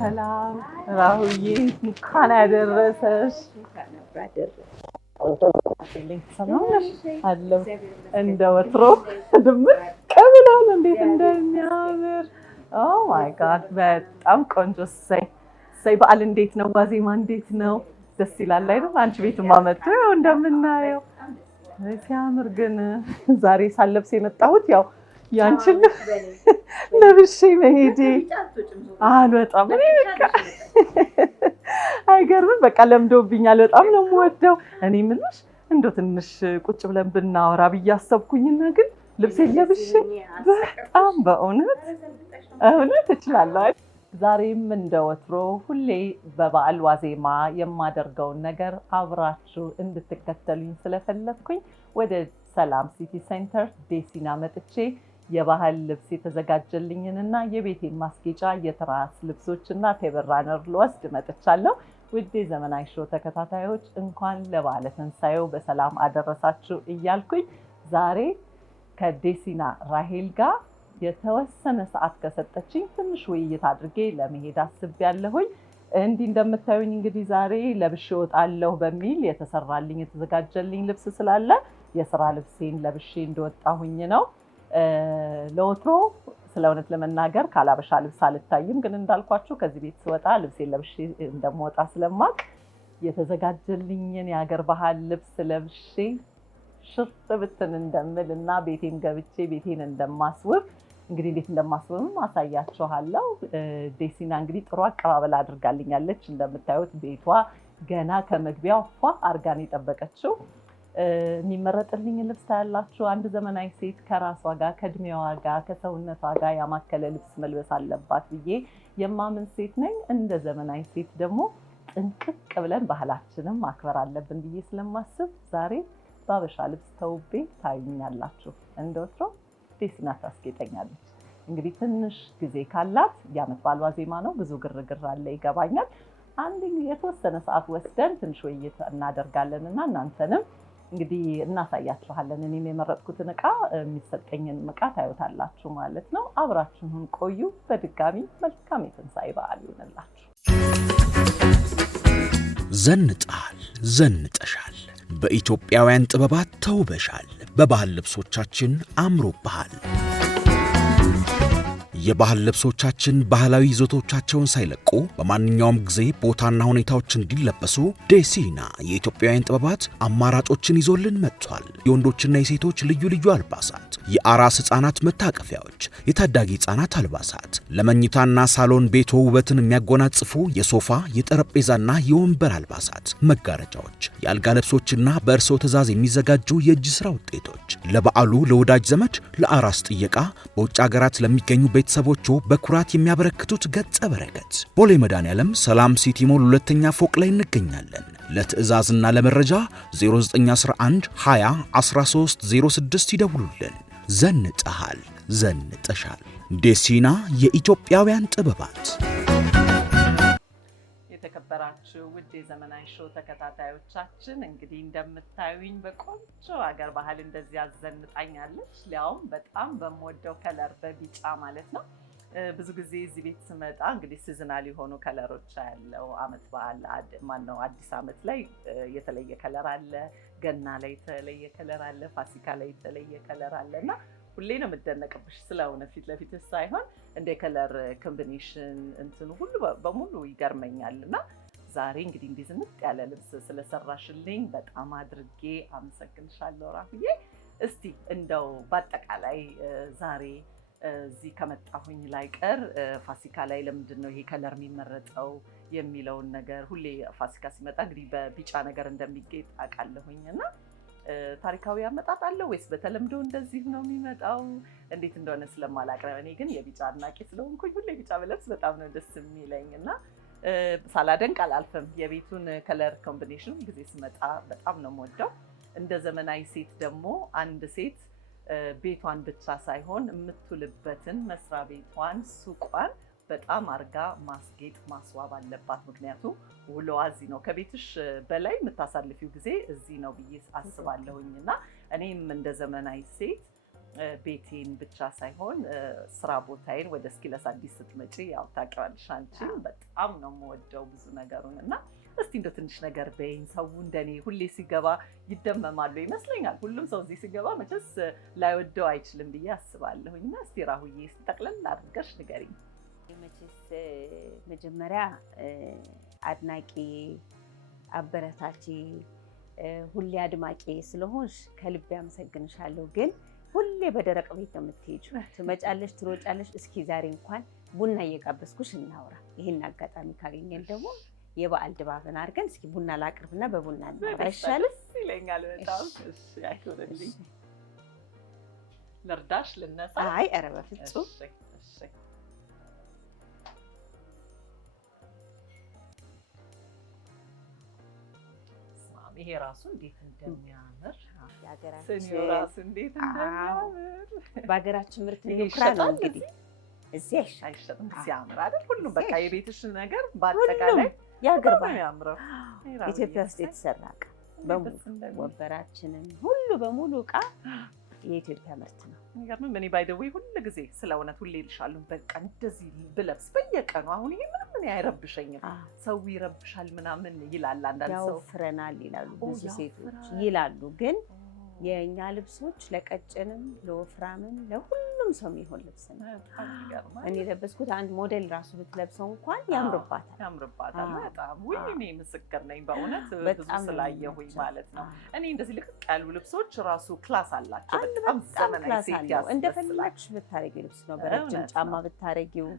ሰላም ራሁዬ እንኳን አደረሰሽ። አለው እንደ ወትሮ ድምቅ ብሏል። እንዴት እንደሚያምር ኦ ማይ ጋድ በጣም ቆንጆ። እሰይ በዓል እንዴት ነው? ዋዜማ እንዴት ነው? ደስ ይላል አይደል? አንቺ ቤትማ መጥቶ ያው እንደምናየው ሲያምር። ግን ዛሬ ሳለብስ የመጣሁት ያው ያንቺን ለብሼ መሄዴ አልወጣም። እኔ በቃ አይገርምም፣ በቃ ለምዶብኛል። በጣም ነው የምወደው። እኔ የምልሽ እንደው ትንሽ ቁጭ ብለን ብናወራ ብዬ አሰብኩኝና ግን ልብሴን ለብሼ በጣም በእውነት እችላለሁ። ዛሬም እንደወትሮ ሁሌ በበዓል ዋዜማ የማደርገውን ነገር አብራችሁ እንድትከተሉኝ ስለፈለግኩኝ ወደ ሰላም ሲቲ ሴንተር ዴሲና መጥቼ የባህል ልብስ የተዘጋጀልኝንና የቤቴን ማስጌጫ የትራስ ልብሶችና ቴብል ራነር ልወስድ መጥቻለሁ። ውድ የዘመናዊ ሾው ተከታታዮች እንኳን ለበዓለ ትንሣኤው በሰላም አደረሳችሁ እያልኩኝ ዛሬ ከዴሲና ራሄል ጋር የተወሰነ ሰዓት ከሰጠችኝ ትንሽ ውይይት አድርጌ ለመሄድ አስቤያለሁኝ። እንዲህ እንደምታዩኝ እንግዲህ ዛሬ ለብሼ እወጣለሁ በሚል የተሰራልኝ የተዘጋጀልኝ ልብስ ስላለ የስራ ልብሴን ለብሼ እንደወጣሁኝ ነው። ለወትሮ ስለ እውነት ለመናገር ካላበሻ ልብስ አልታይም፣ ግን እንዳልኳችሁ ከዚህ ቤት ስወጣ ልብሴን ለብሼ እንደምወጣ ስለማቅ የተዘጋጀልኝን የሀገር ባህል ልብስ ለብሼ ሽርጥ ብትን እንደምል እና ቤቴን ገብቼ ቤቴን እንደማስውብ እንግዲህ እንዴት እንደማስውብም አሳያችኋለሁ። ዴሲና እንግዲህ ጥሩ አቀባበል አድርጋልኛለች። እንደምታዩት ቤቷ ገና ከመግቢያው ፏ አርጋን የጠበቀችው። የሚመረጥልኝ ልብስ ታያላችሁ። አንድ ዘመናዊ ሴት ከራሷ ጋር ከእድሜዋ ጋር ከሰውነቷ ጋር ያማከለ ልብስ መልበስ አለባት ብዬ የማምን ሴት ነኝ። እንደ ዘመናዊ ሴት ደግሞ ጥንቅቅ ብለን ባህላችንም ማክበር አለብን ብዬ ስለማስብ ዛሬ በአበሻ ልብስ ተውቤ ታዩኛላችሁ። እንደ ወትሮ ዴሲና ታስጌጠኛለች። እንግዲህ ትንሽ ጊዜ ካላት የዓመት በዓል ዋዜማ ነው፣ ብዙ ግርግር አለ ይገባኛል። አንድ የተወሰነ ሰዓት ወስደን ትንሽ ውይይት እናደርጋለን እና እናንተንም እንግዲህ እናሳያችኋለን። እኔም የመረጥኩትን እቃ የሚሰጠኝን እቃ ታዩታላችሁ ማለት ነው። አብራችሁን ቆዩ። በድጋሚ መልካም የትንሣኤ በዓል ይሁንላችሁ። ዘንጣል፣ ዘንጠሻል፣ በኢትዮጵያውያን ጥበባት ተውበሻል፣ በባህል ልብሶቻችን አምሮብሃል። የባህል ልብሶቻችን ባህላዊ ይዘቶቻቸውን ሳይለቁ በማንኛውም ጊዜ ቦታና ሁኔታዎች እንዲለበሱ ዴሲና የኢትዮጵያውያን ጥበባት አማራጮችን ይዞልን መጥቷል። የወንዶችና የሴቶች ልዩ ልዩ አልባሳት፣ የአራስ ሕፃናት መታቀፊያዎች፣ የታዳጊ ሕፃናት አልባሳት፣ ለመኝታና ሳሎን ቤቶ ውበትን የሚያጎናጽፉ የሶፋ የጠረጴዛና የወንበር አልባሳት፣ መጋረጃዎች፣ የአልጋ ልብሶችና በእርስዎ ትዕዛዝ የሚዘጋጁ የእጅ ሥራ ውጤቶች፣ ለበዓሉ ለወዳጅ ዘመድ ለአራስ ጥየቃ በውጭ ሀገራት ለሚገኙ ቤተሰቦቹ በኩራት የሚያበረክቱት ገጸ በረከት። ቦሌ መድኃኔዓለም ሰላም ሲቲ ሞል ሁለተኛ ፎቅ ላይ እንገኛለን። ለትዕዛዝና ለመረጃ 0911 20 13 06 ይደውሉልን። ዘንጠሃል፣ ዘንጠሻል። ዴሲና የኢትዮጵያውያን ጥበባት። የተከበራችሁ ውድ የዘመናዊ ሾው ተከታታዮቻችን እንግዲህ እንደምታዩኝ በቆንጆ ሀገር ባህል እንደዚህ አዘንጣኛለች። ሊያውም በጣም በምወደው ከለር በቢጫ ማለት ነው። ብዙ ጊዜ እዚህ ቤት ስመጣ እንግዲህ ሲዝናል የሆኑ ከለሮች ያለው አመት በዓል ማነው አዲስ አመት ላይ የተለየ ከለር አለ፣ ገና ላይ የተለየ ከለር አለ፣ ፋሲካ ላይ የተለየ ከለር አለ እና ሁሌ ነው የምደነቅብሽ ስለሆነ ፊት ለፊት ሳይሆን እንደ ከለር ኮምቢኔሽን እንትኑ ሁሉ በሙሉ ይገርመኛል። እና ዛሬ እንግዲህ እንዲህ ዝንጥ ያለ ልብስ ስለሰራሽልኝ በጣም አድርጌ አመሰግንሻለሁ ራፍዬ። እስቲ እንደው በአጠቃላይ ዛሬ እዚህ ከመጣሁኝ ላይ ቀር ፋሲካ ላይ ለምንድን ነው ይሄ ከለር የሚመረጠው የሚለውን ነገር ሁሌ ፋሲካ ሲመጣ እንግዲህ በቢጫ ነገር እንደሚጌጥ አውቃለሁኝ እና ታሪካዊ አመጣጥ አለው ወይስ በተለምዶ እንደዚህ ነው የሚመጣው? እንዴት እንደሆነ ስለማላውቅ ነው። እኔ ግን የቢጫ አድናቂ ስለሆንኩኝ ሁሌ ቢጫ ብለብስ በጣም ነው ደስ የሚለኝ እና ሳላደንቅ አላልፍም። የቤቱን ከለር ኮምቢኔሽን ጊዜ ስመጣ በጣም ነው የምወደው። እንደ ዘመናዊ ሴት ደግሞ አንድ ሴት ቤቷን ብቻ ሳይሆን የምትውልበትን መስሪያ ቤቷን፣ ሱቋን በጣም አርጋ ማስጌጥ ማስዋብ አለባት። ምክንያቱም ውሎዋ እዚህ ነው። ከቤትሽ በላይ የምታሳልፊው ጊዜ እዚህ ነው ብዬ አስባለሁኝ እና እኔም እንደ ዘመናዊ ሴት ቤቴን ብቻ ሳይሆን ስራ ቦታዬን ወደ ስኪለስ አዲስ ስትመጪ ያው ታውቂዋለሽ አንቺም በጣም ነው የምወደው ብዙ ነገሩን እና እስቲ እንደው ትንሽ ነገር በይኝ። ሰው እንደኔ ሁሌ ሲገባ ይደመማሉ ይመስለኛል። ሁሉም ሰው እዚህ ሲገባ መቼስ ላይወደው አይችልም ብዬ አስባለሁኝ እና እስቲ ራሁዬ እስቲ ጠቅለል አድርገሽ ንገሪኝ። መቼስ መጀመሪያ አድናቂ አበረታቺ ሁሌ አድማቂ ስለሆንሽ ከልቤ አመሰግንሻለሁ። ግን ሁሌ በደረቅ ቤት ነው የምትሄጂው። ትመጫለሽ፣ ትሮጫለሽ። እስኪ ዛሬ እንኳን ቡና እየጋበዝኩሽ እናውራ። ይህን አጋጣሚ ካገኘን ደግሞ የበዓል ድባብን አድርገን እስኪ ቡና ላቅርብና በቡና እናውራ ይሻላል? ይለኛል በጣም እሺ። አይሆንልኝ ልርዳሽ ልነሳ? አይ ኧረ በፍጹም እሺ። ይሄ ራሱ እንዴት እንደሚያምር ስኒው ራሱ እንዴት እንደሚያምር በሀገራችን ምርት እንኩራ ነው እንግዲህ እዚህ አይሸጥም። ሲያምር አይደል? ሁሉም በቃ የቤትሽ ነገር በአጠቃላይ የሀገር ያምረው ኢትዮጵያ ውስጥ የተሰራ እቃ በሙሉ ወንበራችንን ሁሉ በሙሉ እቃ የኢትዮጵያ ምርት ነው። የሚገርምም እኔ ባይደዌ ሁሉ ጊዜ ስለ እውነት ሁሌ እልሻለሁ በቃ እንደዚህ ብለብስ በየቀኑ አሁን ይሄ ምንም አይረብሸኝም። ሰው ይረብሻል ምናምን ይላል አንዳንድ ሰው ያወፍረናል ይላሉ ብዙ ሴቶች ይላሉ። ግን የእኛ ልብሶች ለቀጭንም ለወፍራምም ለሁሉም ሰው የሚሆን ልብስ ነው። እኔ የለበስኩት አንድ ሞዴል ራሱ ብትለብሰው እንኳን ያምርባታል በጣም። ወይኔ ምስክር ነኝ በእውነት ብዙ ስላየሁኝ ማለት ነው። እኔ እንደዚህ ልቅቅ ያሉ ልብሶች ራሱ ክላስ አላቸው። በጣም ዘመናዊ ሴት ያስመስላል። እንደፈለግሽ ብታረጊው ልብስ ነው። በረጅም ጫማ ብታረጊው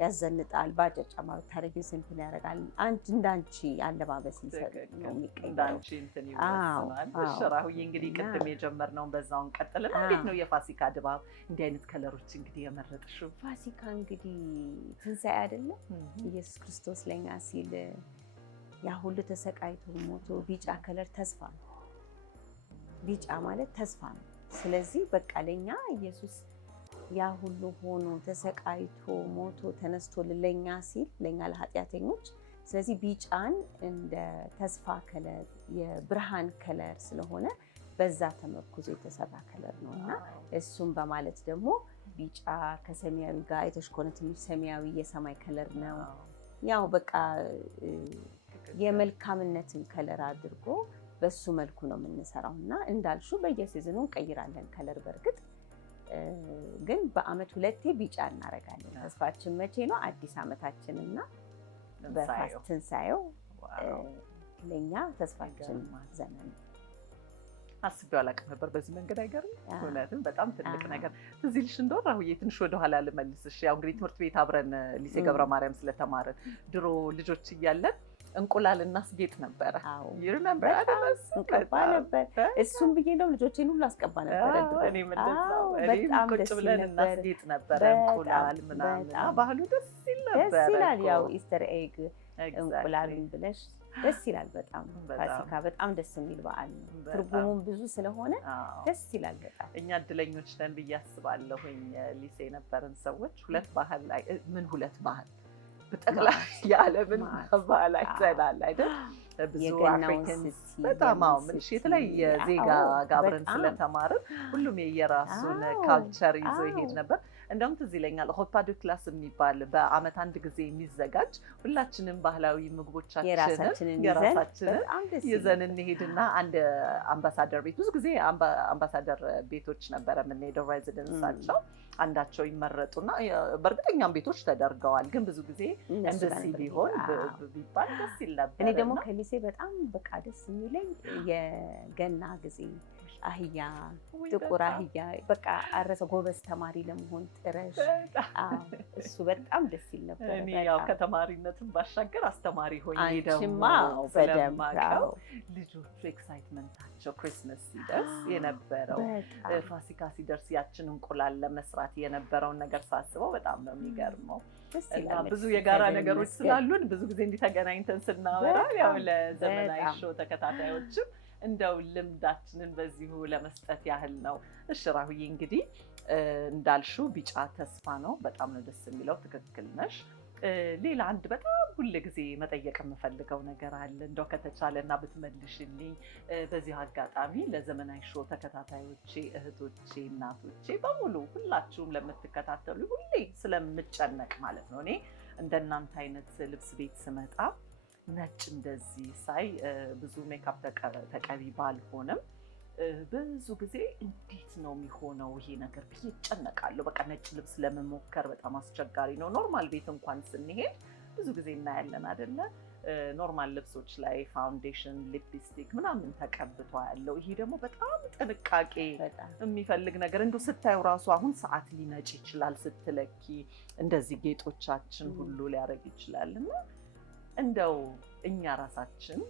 ያዘንጣል፣ በአጭር ጫማ ብታረጊው ሲምፕል ያደርጋል። አንድ እንዳንቺ አለባበስ ይሰጥ ነው የሚቀየው። እንዳንቺ እንትን ይወስናል። ራሁዬ እንግዲህ ቅድም የጀመርነውን በዛውን ቀጥለን እንዴት ነው የፋሲካ ድባብ እንዲህ አይነት ከለሮች እንግዲህ የመረጥሽው? ፋሲካ እንግዲህ ትንሣኤ አይደለም? ኢየሱስ ክርስቶስ ለኛ ሲል ያ ሁሉ ተሰቃይቶ ሞቶ ቢጫ ከለር ተስፋ ነው። ቢጫ ማለት ተስፋ ነው። ስለዚህ በቃ ለኛ ኢየሱስ ያ ሁሉ ሆኖ ተሰቃይቶ ሞቶ ተነስቶ ለኛ ሲል ለኛ ለኃጢአተኞች። ስለዚህ ቢጫን እንደ ተስፋ ከለር የብርሃን ከለር ስለሆነ በዛ ተመርኩዞ የተሰራ ከለር ነው እና እሱም በማለት ደግሞ ቢጫ ከሰማያዊ ጋር አይተሽ ከሆነ ትንሽ ሰማያዊ የሰማይ ከለር ነው። ያው በቃ የመልካምነትን ከለር አድርጎ በሱ መልኩ ነው የምንሰራው እና እንዳልሹ በየሲዝኑ እንቀይራለን ከለር በእርግጥ ግን በአመት ሁለቴ ቢጫ እናደርጋለን። ተስፋችን መቼ ነው? አዲስ አመታችንና ትንሣኤው ለኛ ተስፋችን ዘመን። አስቤው አላውቅም ነበር በዚህ መንገድ። አይገርም? እውነትም በጣም ትልቅ ነገር። ትዝ ይልሽ እንደው ራሁዬ ትንሽ ወደኋላ ልመልስሽ። ያው እንግዲህ ትምህርት ቤት አብረን ሊሴ ገብረ ማርያም ስለተማርን ድሮ ልጆች እያለን እንቁላል እናስጌጥ ነበረ። ይርነበር እንቀባ ነበር። እሱም ብዬ ነው ልጆቼን ሁሉ አስቀባ ነበር። እኔም እንደዛው ቁጭ ብለን እናስጌጥ ነበረ እንቁላል ምናምን። ባህሉ ደስ ይል ነበር። ደስ ይላል። ያው ኢስተር ኤግ እንቁላልን ብለሽ ደስ ይላል በጣም። ፋሲካ በጣም ደስ የሚል በዓል ነው። ትርጉሙም ብዙ ስለሆነ ደስ ይላል በጣም። እኛ እድለኞች ነን ብዬ አስባለሁኝ። ሊሴ የነበረን ሰዎች ሁለት ባህል ላይ ሁለት ባህል በጠቅላላ የዓለምን ባህል አይተናል አይደል? ብዙ አፍሪካንስ በጣም ምንሽ የተለያየ ዜጋ ጋር አብረን ስለተማርን ሁሉም የየራሱን ካልቸር ይዞ ይሄድ ነበር። እንደውም ትዝ ይለኛል ሆፓ ዱ ክላስ የሚባል በአመት አንድ ጊዜ የሚዘጋጅ ሁላችንም ባህላዊ ምግቦቻችንን የራሳችንን ይዘን እንሄድና አንድ አምባሳደር ቤት ብዙ ጊዜ አምባሳደር ቤቶች ነበረ የምንሄደው ሬዚደንሳቸው አንዳቸው ይመረጡና በእርግጠኛም ቤቶች ተደርገዋል። ግን ብዙ ጊዜ እንደዚህ ቢሆን ቢባል ደስ ይል ነበር። እኔ ደግሞ ከሊሴ በጣም በቃ ደስ የሚለኝ የገና ጊዜ አህያ ጥቁር አህያ በቃ አረሰ ጎበዝ ተማሪ ለመሆን ጥረሽ እሱ በጣም ደስ ይል ነበር። እኔ ያው ከተማሪነትም ባሻገር አስተማሪ ሆኜ ደግሞ ስለማውቀው ልጆቹ ኤክሳይትመንታቸው ክሪስመስ ሲደርስ የነበረው ፋሲካ ሲደርስ ያችን እንቁላል ለመስራት የነበረውን ነገር ሳስበው በጣም ነው የሚገርመው። እና ብዙ የጋራ ነገሮች ስላሉን ብዙ ጊዜ እንዲህ ተገናኝተን ስናወራ ያው ለዘመናዊ ሾው ተከታታዮችም እንደው ልምዳችንን በዚሁ ለመስጠት ያህል ነው። እሺ ራሁዬ እንግዲህ እንዳልሽው ቢጫ ተስፋ ነው። በጣም ነው ደስ የሚለው። ትክክል ነሽ። ሌላ አንድ በጣም ሁል ጊዜ መጠየቅ የምፈልገው ነገር አለ እንደው ከተቻለና ብትመልሽልኝ። በዚህ አጋጣሚ ለዘመናዊ ሾው ተከታታዮቼ፣ እህቶቼ፣ እናቶቼ በሙሉ ሁላችሁም ለምትከታተሉ ሁሌ ስለምጨነቅ ማለት ነው። እኔ እንደናንተ አይነት ልብስ ቤት ስመጣ ነጭ እንደዚህ ሳይ ብዙ ሜካፕ ተቀቢ ባልሆንም ብዙ ጊዜ እንዴት ነው የሚሆነው ይሄ ነገር ብዬ እጨነቃለሁ። በቃ ነጭ ልብስ ለመሞከር በጣም አስቸጋሪ ነው። ኖርማል ቤት እንኳን ስንሄድ ብዙ ጊዜ እናያለን አይደለ? ኖርማል ልብሶች ላይ ፋውንዴሽን፣ ሊፕስቲክ ምናምን ተቀብቶ ያለው። ይሄ ደግሞ በጣም ጥንቃቄ የሚፈልግ ነገር። እንደው ስታዩ ራሱ አሁን ሰዓት ሊነጭ ይችላል ስትለኪ፣ እንደዚህ ጌጦቻችን ሁሉ ሊያደርግ ይችላል እና እንደው እኛ ራሳችን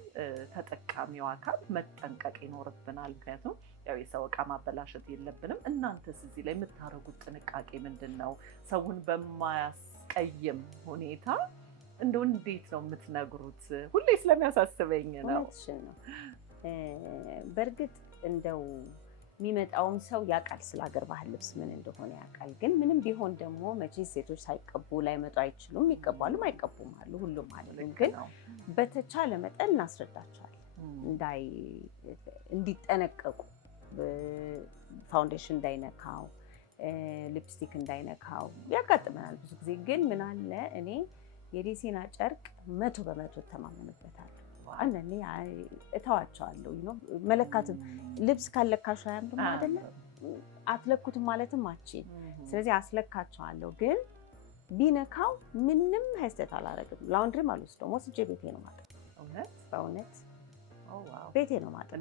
ተጠቃሚው አካል መጠንቀቅ ይኖርብናል። ምክንያቱም ያው የሰው ዕቃ ማበላሸት የለብንም። እናንተስ እዚህ ላይ የምታደርጉት ጥንቃቄ ምንድን ነው? ሰውን በማያስቀይም ሁኔታ እንደው እንዴት ነው የምትነግሩት? ሁሌ ስለሚያሳስበኝ ነው። በእርግጥ እንደው የሚመጣውም ሰው ያውቃል ስለ ሀገር ባህል ልብስ ምን እንደሆነ ያውቃል። ግን ምንም ቢሆን ደግሞ መቼስ ሴቶች ሳይቀቡ ላይመጡ አይችሉም። ይቀባሉም አይቀቡም አሉ፣ ሁሉም አይደሉም። ግን በተቻለ መጠን እናስረዳቸዋለን እንዲጠነቀቁ፣ ፋውንዴሽን እንዳይነካው፣ ሊፕስቲክ እንዳይነካው ያጋጥመናል ብዙ ጊዜ። ግን ምን አለ እኔ የዴሲና ጨርቅ 100% ተማመንበታለሁ። አንዳንዴ እተዋቸዋለሁ። መለካትም ልብስ ካለካሽ አያምርም አይደለ? አትለኩትም ማለትም አትችይም። ስለዚህ አስለካቸዋለሁ። ግን ቢነካው ምንም ሀይስተት አላደርግም። ላውንድሪም አልወስደውም። ወስጄ ቤቴ ነው ማጠብ። በእውነት ቤቴ ነው ማጠብ።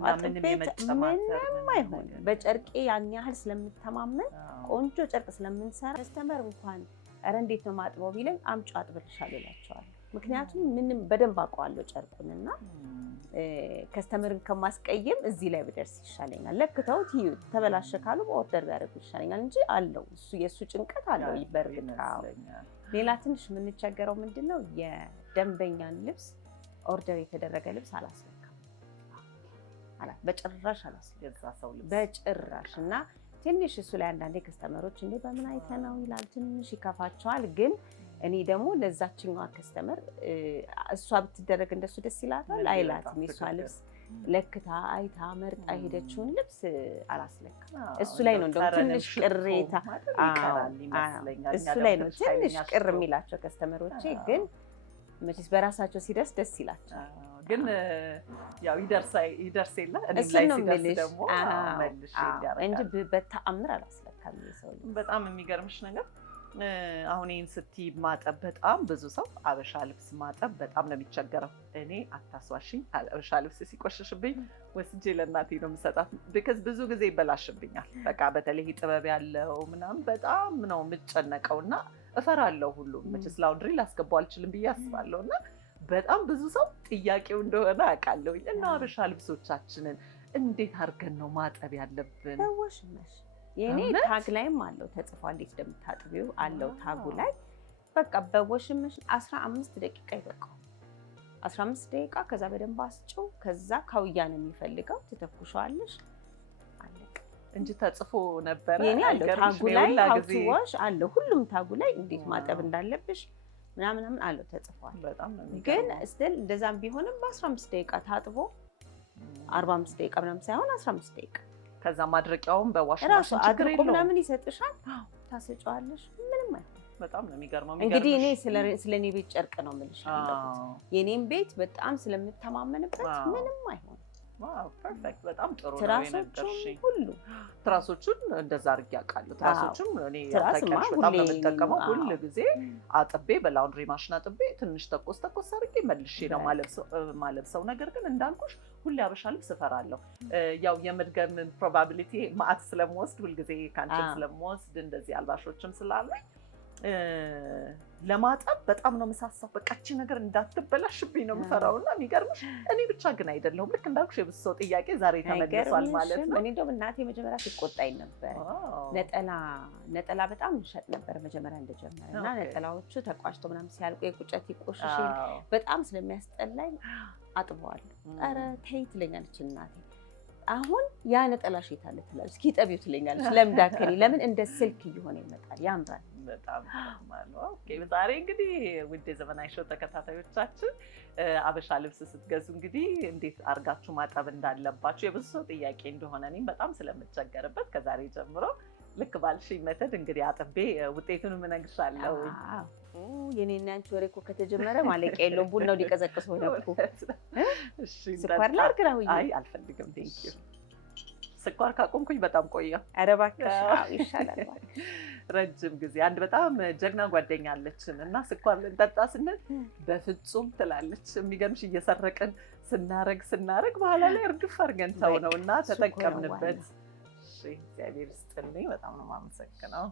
ምንም አይሆንም። በጨርቄ ያን ያህል ስለምተማመን ቆንጆ ጨርቅ ስለምንሰራ ከስተመር እንኳን ኧረ እንዴት ነው ማጥበው ቢለኝ አምጪ አጥብልሻለሁ እላቸዋለሁ። ምክንያቱም ምንም በደንብ አውቀዋለሁ ጨርቁንና ከስተመርን ከማስቀየም እዚህ ላይ ብደርስ ይሻለኛል። ለክተውት ይዩት፣ ተበላሸ ካሉ በኦርደር ቢያደርጉ ይሻለኛል እንጂ አለው እሱ የእሱ ጭንቀት አለው። ይበርግታው ሌላ ትንሽ የምንቸገረው ምንድነው የደንበኛን ልብስ ኦርደር የተደረገ ልብስ አላስለካም። በጭራሽ አላስለካም በጭራሽ። እና ትንሽ እሱ ላይ አንዳንዴ ከስተመሮች እንዴ በምን አይተነው ይላል፣ ትንሽ ይከፋቸዋል። ግን እኔ ደግሞ ለዛችኛዋ ከስተመር እሷ ብትደረግ እንደሱ ደስ ይላታል አይላትም። የሷ ልብስ ለክታ አይታ መርጣ ሄደችውን ልብስ አላስለካም። እሱ ላይ ነው እንደውም ትንሽ ቅሬታ እሱ ላይ ነው ትንሽ ቅር የሚላቸው ከስተመሮቼ። ግን መቼስ በራሳቸው ሲደርስ ደስ ይላቸው። ግን ያው ይደርስ የለ እኔም ላይ ሲደርስ ደግሞ መልሼ እንጂ በተአምር አላስለካም። የሰው ልብስ በጣም የሚገርምሽ ነገር አሁን ይህን ስትይ ማጠብ በጣም ብዙ ሰው አበሻ ልብስ ማጠብ በጣም ነው የሚቸገረው። እኔ አታስዋሽኝ፣ አበሻ ልብስ ሲቆሽሽብኝ ወስጄ ለእናቴ ነው የምሰጣት። ቢካዝ ብዙ ጊዜ ይበላሽብኛል። በቃ በተለይ ጥበብ ያለው ምናምን በጣም ነው የምጨነቀው እና እፈራለሁ ሁሉ። መቼስ ላውንድሪ ላስገባው አልችልም ብዬ አስባለሁ እና በጣም ብዙ ሰው ጥያቄው እንደሆነ አውቃለሁኝ። እና አበሻ ልብሶቻችንን እንዴት አድርገን ነው ማጠብ ያለብን? በወሽመሽ የኔ ታግ ላይም አለው ተጽፏል፣ እንዴት እንደምታጥቢው አለው ታጉ ላይ። በቃ በወሽመሽ 15 ደቂቃ ይበቃው። 15 ደቂቃ ከዛ በደንብ አስጪው። ከዛ ካውያ ነው የሚፈልገው፣ ትተኩሻለሽ፣ አለቀ እንጂ ተጽፎ ነበር የኔ አለው ታጉ ላይ አውትዋሽ አለው። ሁሉም ታጉ ላይ እንዴት ማጠብ እንዳለብሽ ምናምን አለው ተጽፏል። ግን እስቲል እንደዛም ቢሆንም በ15 ደቂቃ ታጥቦ 45 ደቂቃ ምናምን ሳይሆን 15 ደቂቃ ከዛ ማድረቂያውን በዋሽ ማሽን ችግር የለውም ምናምን ይሰጥሻል፣ ታሰጫዋለሽ። ምንም አይሆን። በጣም ነው የሚገርመው። እንግዲህ እኔ ስለኔ ቤት ጨርቅ ነው የምልሽ ያለሁት። የኔን ቤት በጣም ስለምተማመንበት ምንም አይሆን። ዋው ፐርፌክት፣ በጣም ጥሩ ነው የነገርሽኝ። ሁሉ ትራሶቹን እንደዛ አድርጌ አውቃለሁ። ትራሶቹን እኔ ታውቂያለሽ በጣም ነው የምጠቀመው። ሁሉ ጊዜ አጥቤ በላውንድሪ ማሽን አጥቤ ትንሽ ተቆስ አድርጌ መልሼ ነው ማለብሰው። ነገር ግን እንዳልኩሽ ሁሌ አበሻ ልብስ እፈራለሁ። ያው የመድገም ፕሮባቢሊቲ ማአት ስለምወስድ ሁልጊዜ ካንቺም ስለምወስድ እንደዚህ አልባሾችም ስላለኝ ለማጠብ በጣም ነው የምሳሳው። በቃ እቺ ነገር እንዳትበላሽብኝ ነው የምፈራው። እና የሚገርምሽ እኔ ብቻ ግን አይደለሁም። ልክ እንዳልኩሽ የብዙ ሰው ጥያቄ ዛሬ ተመልሷል ማለት ነው። እኔ እንደውም እናቴ መጀመሪያ ትቆጣኝ ነበር። ነጠላ በጣም እንሸጥ ነበር መጀመሪያ እንደጀመረ እና ነጠላዎቹ ተቋጭተው ምናምን ሲያልቁ የቁጨት ይቆሽሽ በጣም ስለሚያስጠላኝ አጥበዋለሁ። ኧረ ተይ ትለኛለች እናቴ። አሁን ያ ነጠላሽ የት አለ ትላለች። እስኪ ጠቢው ትለኛለች። ለምዳከኒ ለምን እንደ ስልክ እየሆነ ይመጣል፣ ያምራል። በጣም ጥሩ። ኦኬ ዛሬ እንግዲህ ውድ የዘመናዊ ሾው ተከታታዮቻችን አበሻ ልብስ ስትገዙ እንግዲህ እንዴት አድርጋችሁ ማጠብ እንዳለባችሁ የብዙ ሰው ጥያቄ እንደሆነ እኔም በጣም ስለምቸገርበት ከዛሬ ጀምሮ ልክ ባልሽኝ መተድ እንግዲህ አጥቤ ውጤቱንም እነግርሻለሁ። የኔና አንቺ ወሬ እኮ ከተጀመረ ማለቂያ የለውም። ቡናው ሊቀዘቅስ ሆነ እኮ። እሺ ስኳር ላድርግ ነው? አይ አልፈልግም። ቴንኪው። ስኳር ካቆምኩኝ በጣም ቆየሁ። ኧረ እባክሽ ይሻላል። ረጅም ጊዜ አንድ በጣም ጀግና ጓደኛ አለችን እና ስኳር ልንጠጣ ስንል በፍጹም ትላለች። የሚገርምሽ እየሰረቅን ስናረግ በኋላ ላይ እርግፍ አድርገን ተው ነው እና ተጠቀምንበት። እግዚአብሔር ይስጥልኝ። በጣም ነው የማመሰግነው።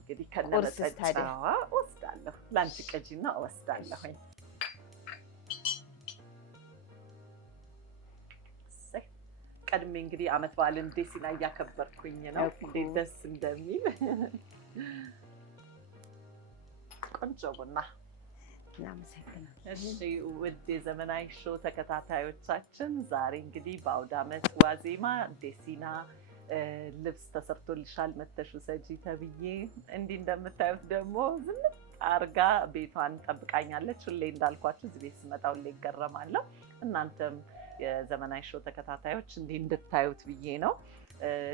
እንግዲህ ከነመጠጫዋ እወስዳለሁ። ለአንቺ ቅጂና እወስዳለሁኝ። ቀድሜ እንግዲህ ዓመት በዓልን ዴሲና እያከበርኩኝ ነው። እንዴት ደስ እንደሚል ቆንጆ ቡና። እሺ ውድ የዘመናዊ ሾው ተከታታዮቻችን ዛሬ እንግዲህ በአውደ ዓመት ዋዜማ ዴሲና ልብስ ተሰርቶልሻል መተሽ ውሰጂ ተብዬ እንዲህ እንደምታዩት ደግሞ ዝምጥ አርጋ ቤቷን ጠብቃኛለች። ሁሌ እንዳልኳችሁ እዚህ ቤት ስመጣ ሁሌ ይገረማለሁ። እናንተም የዘመናዊ ሾው ተከታታዮች እንዲህ እንድታዩት ብዬ ነው።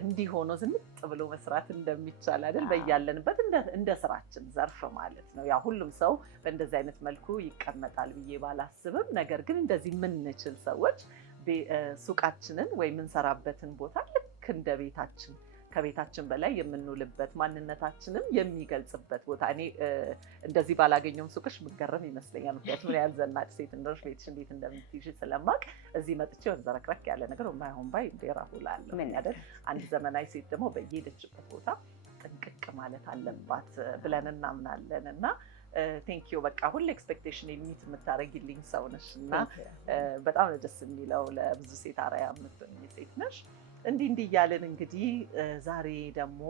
እንዲህ ሆኖ ዝምጥ ብሎ መስራት እንደሚቻል አይደል? በያለንበት እንደ ስራችን ዘርፍ ማለት ነው። ያው ሁሉም ሰው በእንደዚህ አይነት መልኩ ይቀመጣል ብዬ ባላስብም፣ ነገር ግን እንደዚህ የምንችል ሰዎች ሱቃችንን ወይ የምንሰራበትን ቦታ ልክ እንደ ቤታችን ከቤታችን በላይ የምንውልበት ማንነታችንን የሚገልጽበት ቦታ። እኔ እንደዚህ ባላገኘውም ሱቅሽ ምገረም ይመስለኛል። ምክንያቱም ምን ያህል ዘናጭ ሴት እንደሆነሽ ቤትሽ እንዴት እንደምትይዥ ስለማቅ እዚህ መጥቼ ወንዘረክረክ ያለ ነገር የማይሆን ባይ እንዴራ ሁላለሁ። ምን አይደል? አንድ ዘመናዊ ሴት ደግሞ በየሄደችበት ቦታ ጥንቅቅ ማለት አለባት ብለን እናምናለን እና ቴንኪዩ። በቃ ሁሌ ኤክስፔክቴሽን የሚት የምታደርጊልኝ ሰው ነሽ እና በጣም ነው ደስ የሚለው። ለብዙ ሴት አርአያ የምትሆኚ ሴት ነሽ። እንዲህ እያልን እንግዲህ ዛሬ ደግሞ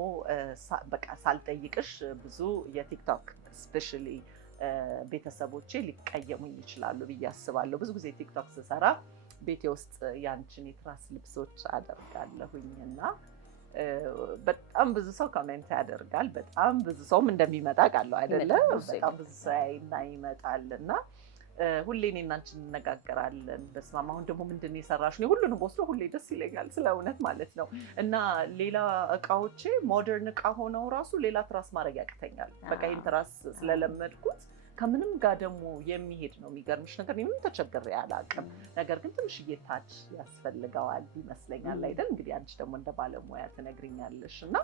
በቃ ሳልጠይቅሽ ብዙ የቲክቶክ ስፔሻሊ ቤተሰቦቼ ሊቀየሙኝ ይችላሉ ብዬ አስባለሁ። ብዙ ጊዜ ቲክቶክ ስሰራ ቤቴ ውስጥ ያንቺን የትራስ ልብሶች አደርጋለሁኝ እና በጣም ብዙ ሰው ኮሜንት ያደርጋል። በጣም ብዙ ሰውም እንደሚመጣ ቃለው አይደለ? በጣም ብዙ ሰው ያይና ይመጣል እና ሁሌ እኔ እና አንቺ እንነጋገራለን። በስመ አብ አሁን ደግሞ ምንድን ነው የሰራሽው? እኔ ሁሉንም ወስዶ ሁሌ ደስ ይለኛል ስለ እውነት ማለት ነው። እና ሌላ እቃዎቼ ሞደርን እቃ ሆነው ራሱ ሌላ ትራስ ማድረግ ያቅተኛል። በቃ ይህን ትራስ ስለለመድኩት ከምንም ጋር ደግሞ የሚሄድ ነው። የሚገርምሽ ነገር ምንም ተቸግሬ አላውቅም። ነገር ግን ትንሽዬ ታች ያስፈልገዋል ይመስለኛል አይደል? እንግዲህ አንቺ ደግሞ እንደ ባለሙያ ትነግሪኛለሽ። እና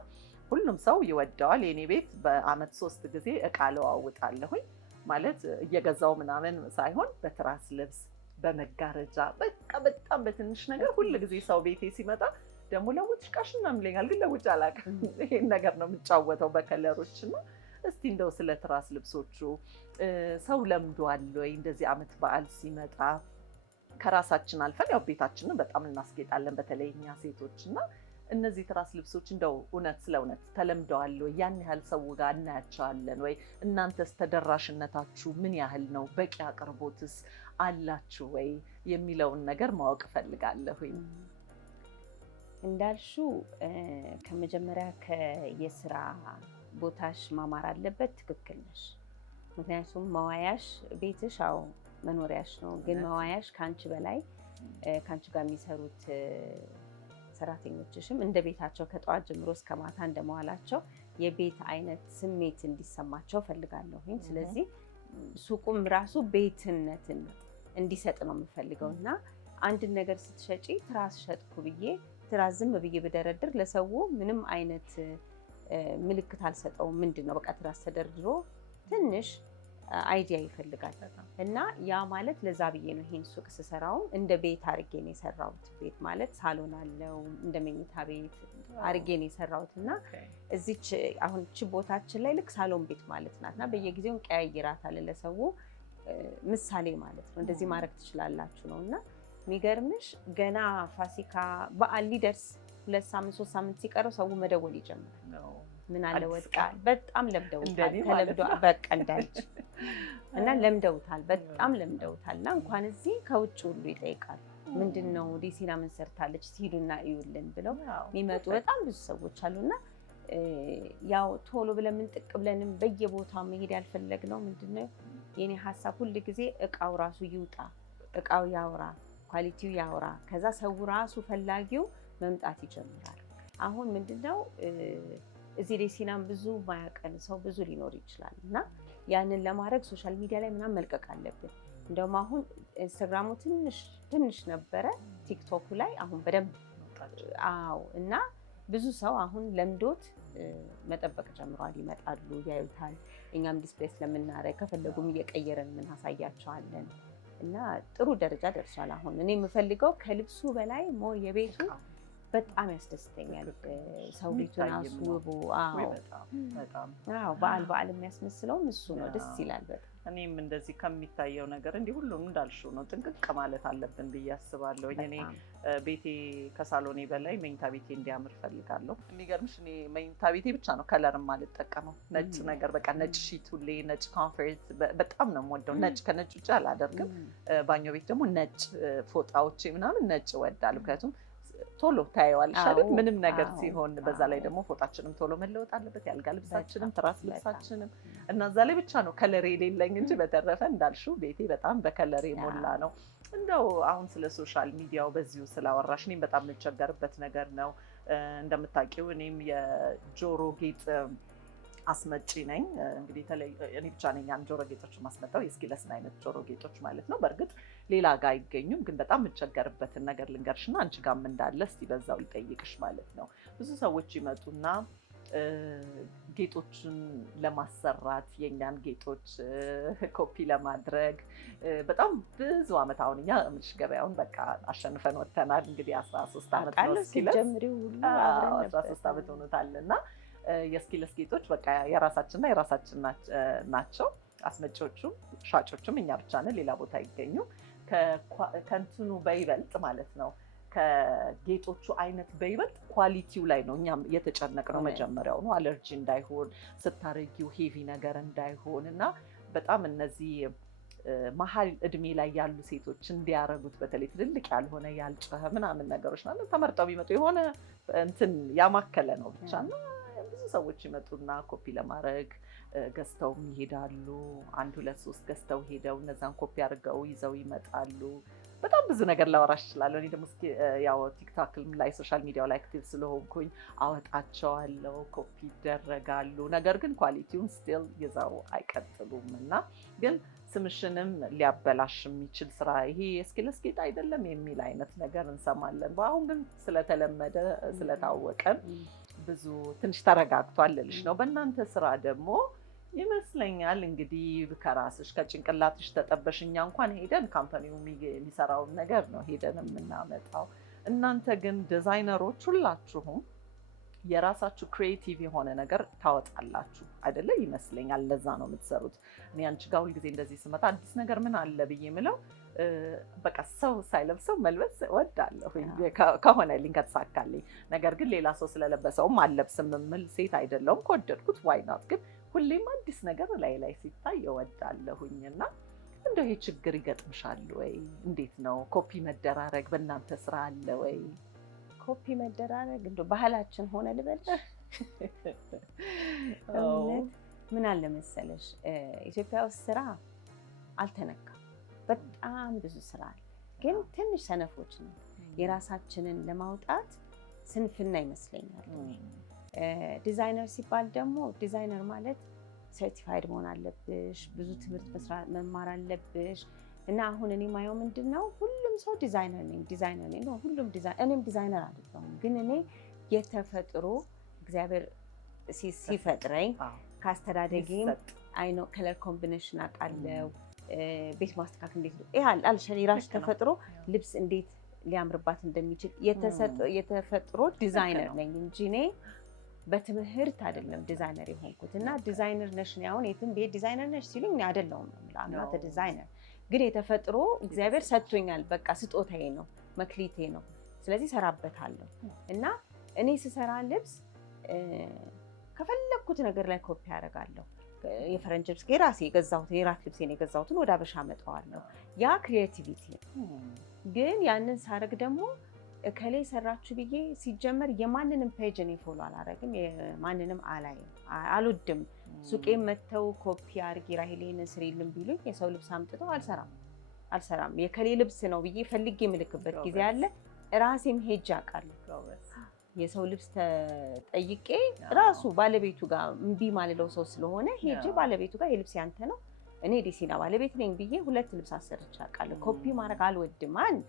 ሁሉም ሰው ይወደዋል። የኔ ቤት በአመት 3 ጊዜ እቃ ለዋውጣለሁኝ። ማለት እየገዛው ምናምን ሳይሆን በትራስ ልብስ፣ በመጋረጃ በቃ በጣም በትንሽ ነገር ሁል ጊዜ ሰው ቤቴ ሲመጣ ደግሞ ለውጭ ቃሽ ምናምን ይለኛል። ግን ለውጭ አላውቅም። ይሄን ነገር ነው የምጫወተው በከለሮች እና እስቲ እንደው ስለ ትራስ ልብሶቹ ሰው ለምዷል ወይ? እንደዚህ አመት በዓል ሲመጣ ከራሳችን አልፈን ያው ቤታችንን በጣም እናስጌጣለን በተለይ እኛ ሴቶች እና እነዚህ ትራስ ልብሶች እንደው እውነት ስለ እውነት ተለምደዋል ወይ? ያን ያህል ሰው ጋር እናያቸዋለን ወይ? እናንተስ ተደራሽነታችሁ ምን ያህል ነው? በቂ አቅርቦትስ አላችሁ ወይ የሚለውን ነገር ማወቅ እፈልጋለሁኝ። እንዳልሽው ከመጀመሪያ የስራ ቦታሽ ማማር አለበት። ትክክል ነሽ። ምክንያቱም መዋያሽ ቤትሽ አዎ መኖሪያሽ ነው። ግን መዋያሽ ከአንቺ በላይ ከአንቺ ጋር የሚሰሩት ሰራተኞችሽም እንደ ቤታቸው ከጠዋት ጀምሮ እስከ ማታ እንደመዋላቸው የቤት አይነት ስሜት እንዲሰማቸው ፈልጋለሁኝ። ስለዚህ ሱቁም ራሱ ቤትነትን እንዲሰጥ ነው የምፈልገው እና አንድን ነገር ስትሸጪ ትራስ ሸጥኩ ብዬ ትራስ ዝም ብዬ ብደረድር ለሰው ምንም አይነት ምልክት አልሰጠውም። ምንድን ነው በቃ ትራስ ተደርድሮ ትንሽ አይዲያ ይፈልጋል እና ያ ማለት ለዛ ብዬ ነው ይሄን ሱቅ ስሰራውም እንደ ቤት አርጌ ነው የሰራሁት። ቤት ማለት ሳሎን አለው እንደ መኝታ ቤት አርጌ ነው የሰራሁት እና እዚች አሁን እቺ ቦታችን ላይ ልክ ሳሎን ቤት ማለት ናት እና በየጊዜው እንቀያይራታለን ለሰው ምሳሌ ማለት ነው። እንደዚህ ማድረግ ትችላላችሁ ነው እና የሚገርምሽ ገና ፋሲካ በዓል ሊደርስ 2 ሳምንት 3 ሳምንት ሲቀረው ሰው መደወል ይጀምራል። ምን አለ ወጣ በጣም ለምደውታል። ተለምዷል በቃ እንዳልች እና ለምደውታል፣ በጣም ለምደውታል እና እንኳን እዚህ ከውጭ ሁሉ ይጠይቃል። ምንድነው ዴሲና ምን ሰርታለች ሲሉና እዩልን ብለው የሚመጡ በጣም ብዙ ሰዎች አሉና ያው ቶሎ ብለን ጥቅ ብለንም በየቦታው መሄድ ያልፈለግነው ምንድነው የኔ ሐሳብ ሁሉ ጊዜ እቃው ራሱ ይውጣ፣ እቃው ያውራ፣ ኳሊቲው ያውራ፣ ከዛ ሰው ራሱ ፈላጊው መምጣት ይጀምራል። አሁን ምንድነው እዚህ ዴሲናም ብዙ ማያቀን ሰው ብዙ ሊኖር ይችላል እና ያንን ለማድረግ ሶሻል ሚዲያ ላይ ምናምን መልቀቅ አለብን። እንደውም አሁን ኢንስታግራሙ ትንሽ ነበረ፣ ቲክቶኩ ላይ አሁን በደንብ እና ብዙ ሰው አሁን ለምዶት መጠበቅ ጀምሯል። ይመጣሉ፣ ያዩታል። እኛም ዲስፕሌይ ስለምናደርግ ከፈለጉም እየቀየረን የምናሳያቸዋለን እና ጥሩ ደረጃ ደርሷል። አሁን እኔ የምፈልገው ከልብሱ በላይ ሞር የቤቱ በጣም ያስደስተኛል። ሰው ቤቱን አስውቦ በዓል የሚያስመስለውም እሱ ነው። ደስ ይላል በጣም። እኔም እንደዚህ ከሚታየው ነገር እንዲህ ሁሉም እንዳልሽው ነው ጥንቅቅ ማለት አለብን ብዬ አስባለሁ። እኔ ቤቴ ከሳሎኔ በላይ መኝታ ቤቴ እንዲያምር ፈልጋለሁ። የሚገርምሽ እኔ መኝታ ቤቴ ብቻ ነው ከለርም አልጠቀመው ነጭ ነገር በቃ ነጭ ሺት ሁሌ ነጭ ኮንፈርት በጣም ነው የምወደው። ነጭ ከነጭ ውጭ አላደርግም። ባኞ ቤት ደግሞ ነጭ ፎጣዎቼ ምናምን ነጭ እወዳለሁ። ምክንያቱም ቶሎ ታየዋለሽ አይደል ምንም ነገር ሲሆን። በዛ ላይ ደግሞ ፎጣችንም ቶሎ መለወጥ አለበት፣ ያልጋ ልብሳችንም ትራስ ልብሳችንም እና እዛ ላይ ብቻ ነው ከለር የሌለኝ እንጂ በተረፈ እንዳልሽው ቤቴ በጣም በከለር የሞላ ነው። እንደው አሁን ስለ ሶሻል ሚዲያው በዚሁ ስላወራሽ እኔም በጣም የምቸገርበት ነገር ነው። እንደምታውቂው እኔም የጆሮ ጌጥ አስመጪ ነኝ። እንግዲህ እኔ ብቻ ነኝ ያን ጆሮ ጌጦች ማስመጣው የስኪለስን አይነት ጆሮ ጌጦች ማለት ነው። በእርግጥ ሌላ ጋር አይገኙም፣ ግን በጣም የምቸገርበትን ነገር ልንገርሽና አንቺ ጋርም እንዳለ እስቲ በዛው ልጠይቅሽ ማለት ነው። ብዙ ሰዎች ይመጡና ጌጦችን ለማሰራት የኛን ጌጦች ኮፒ ለማድረግ በጣም ብዙ አመት አሁን እኛ ምንሽ ገበያውን በቃ አሸንፈን ወጥተናል። እንግዲህ 13 አመት ነው ስኪለስ 13 አመት ሆኖታልና የስኪለስ ጌጦች በቃ የራሳችንና የራሳችን ናቸው። አስመጪዎቹም ሻጮቹም እኛ ብቻ ነን፣ ሌላ ቦታ አይገኙ። ከእንትኑ በይበልጥ ማለት ነው ከጌጦቹ አይነት በይበልጥ ኳሊቲው ላይ ነው እኛም የተጨነቅነው። መጀመሪያው ነው አለርጂ እንዳይሆን ስታረጊው ሄቪ ነገር እንዳይሆን እና በጣም እነዚህ መሀል እድሜ ላይ ያሉ ሴቶች እንዲያረጉት በተለይ ትልልቅ ያልሆነ ያልጨኸ ምናምን ነገሮች ማለት ተመርጠው ቢመጡ የሆነ እንትን ያማከለ ነው ብቻ እና ብዙ ሰዎች ይመጡና ኮፒ ለማድረግ ገዝተው ይሄዳሉ። 1 2 3 ገዝተው ሄደው እነዛን ኮፒ አድርገው ይዘው ይመጣሉ። በጣም ብዙ ነገር ላወራሽ እችላለሁ። እኔ ደግሞ ያው ቲክቶክ ላይ ሶሻል ሚዲያው ላይ አክቲቭ ስለሆንኩኝ አወጣቸዋለሁ፣ ኮፒ ይደረጋሉ። ነገር ግን ኳሊቲውን ስቲል ይዘው አይቀጥሉም እና ግን ስምሽንም ሊያበላሽ የሚችል ስራ ይሄ የስኪለስ ጌጥ አይደለም የሚል አይነት ነገር እንሰማለን። በአሁን ግን ስለተለመደ ስለታወቀን ብዙ ትንሽ ተረጋግቷል ልልሽ ነው። በእናንተ ስራ ደግሞ ይመስለኛል እንግዲህ ከራስሽ ከጭንቅላትሽ ተጠበሽ እኛ እንኳን ሄደን ካምፓኒው የሚሰራውን ነገር ነው ሄደን የምናመጣው። እናንተ ግን ዲዛይነሮች ሁላችሁም የራሳችሁ ክሪኤቲቭ የሆነ ነገር ታወጣላችሁ አይደለ? ይመስለኛል ለዛ ነው የምትሰሩት። እኔ አንቺ ጋር ሁልጊዜ እንደዚህ ስመጣ አዲስ ነገር ምን አለ ብዬ የምለው በቃ ሰው ሳይለብሰው መልበስ እወዳለሁ ከሆነልኝ ከተሳካልኝ። ነገር ግን ሌላ ሰው ስለለበሰውም አልለብስም የምል ሴት አይደለሁም። ከወደድኩት ዋይ ናት። ግን ሁሌም አዲስ ነገር ላይ ሲታይ እወዳለሁኝ እና እንደው ይሄ ችግር ይገጥምሻል ወይ? እንዴት ነው ኮፒ መደራረግ በእናንተ ስራ አለ ወይ? ኮፒ መደራረግ እንደው ባህላችን ሆነ ልበልሽ። ምን አለ መሰለሽ ኢትዮጵያ ውስጥ ስራ አልተነካም። በጣም ብዙ ስራ አለ፣ ግን ትንሽ ሰነፎች ነው። የራሳችንን ለማውጣት ስንፍና ይመስለኛል። ዲዛይነር ሲባል ደግሞ ዲዛይነር ማለት ሰርቲፋይድ መሆን አለብሽ፣ ብዙ ትምህርት መማር አለብሽ። እና አሁን እኔ ማየው ምንድነው ሁሉም ሰው ዲዛይነር ነኝ ነው ሁሉም ዲዛይነር። እኔም ዲዛይነር አይደለሁም፣ ግን እኔ የተፈጥሮ እግዚአብሔር ሲፈጥረኝ ካስተዳደጌም አይኖ ከለር ኮምቢኔሽን አውቃለሁ። ቤት ማስተካከል እንዴት ነው ይላል አልሸሪ ራስ ተፈጥሮ ልብስ እንዴት ሊያምርባት እንደሚችል የተፈጥሮ ዲዛይነር ነኝ እንጂ እኔ በትምህርት አይደለም ዲዛይነር የሆንኩት። እና ዲዛይነር ነሽ ነው አሁን የትም ቤት ዲዛይነር ነሽ ሲሉኝ አይደለሁም ማለት ዲዛይነር ግን የተፈጥሮ እግዚአብሔር ሰጥቶኛል። በቃ ስጦታዬ ነው፣ መክሊቴ ነው። ስለዚህ ሰራበታለሁ። እና እኔ ስሰራ ልብስ ከፈለኩት ነገር ላይ ኮፒ አደርጋለሁ። የፈረንጅ ልብስ የራሴ የገዛሁት የራት ልብሴን የገዛሁትን ወደ አበሻ አመጣዋለሁ። ያ ክሪኤቲቪቲ ነው። ግን ያንን ሳረግ ደግሞ እከሌ ሰራችሁ ብዬ ሲጀመር የማንንም ፔጅ እኔ ፎሎ አላረግም፣ የማንንም አላይም፣ አልወድም። ሱቄ መተው ኮፒ አድርጊ ራሄሌን ስሪልን ቢሉኝ የሰው ልብስ አምጥተው አልሰራም። የከሌ ልብስ ነው ብዬ ፈልጌ የምልክበት ጊዜ አለ። ራሴም ሄጄ አውቃለሁ። የሰው ልብስ ተጠይቄ ራሱ ባለቤቱ ጋር እምቢ ማልለው ሰው ስለሆነ ሄጄ ባለቤቱ ጋር የልብስ ያንተ ነው እኔ ዴሲና ባለቤት ነኝ ብዬ 2 ልብስ አሰርቼ አውቃለሁ። ኮፒ ማድረግ አልወድም። አንድ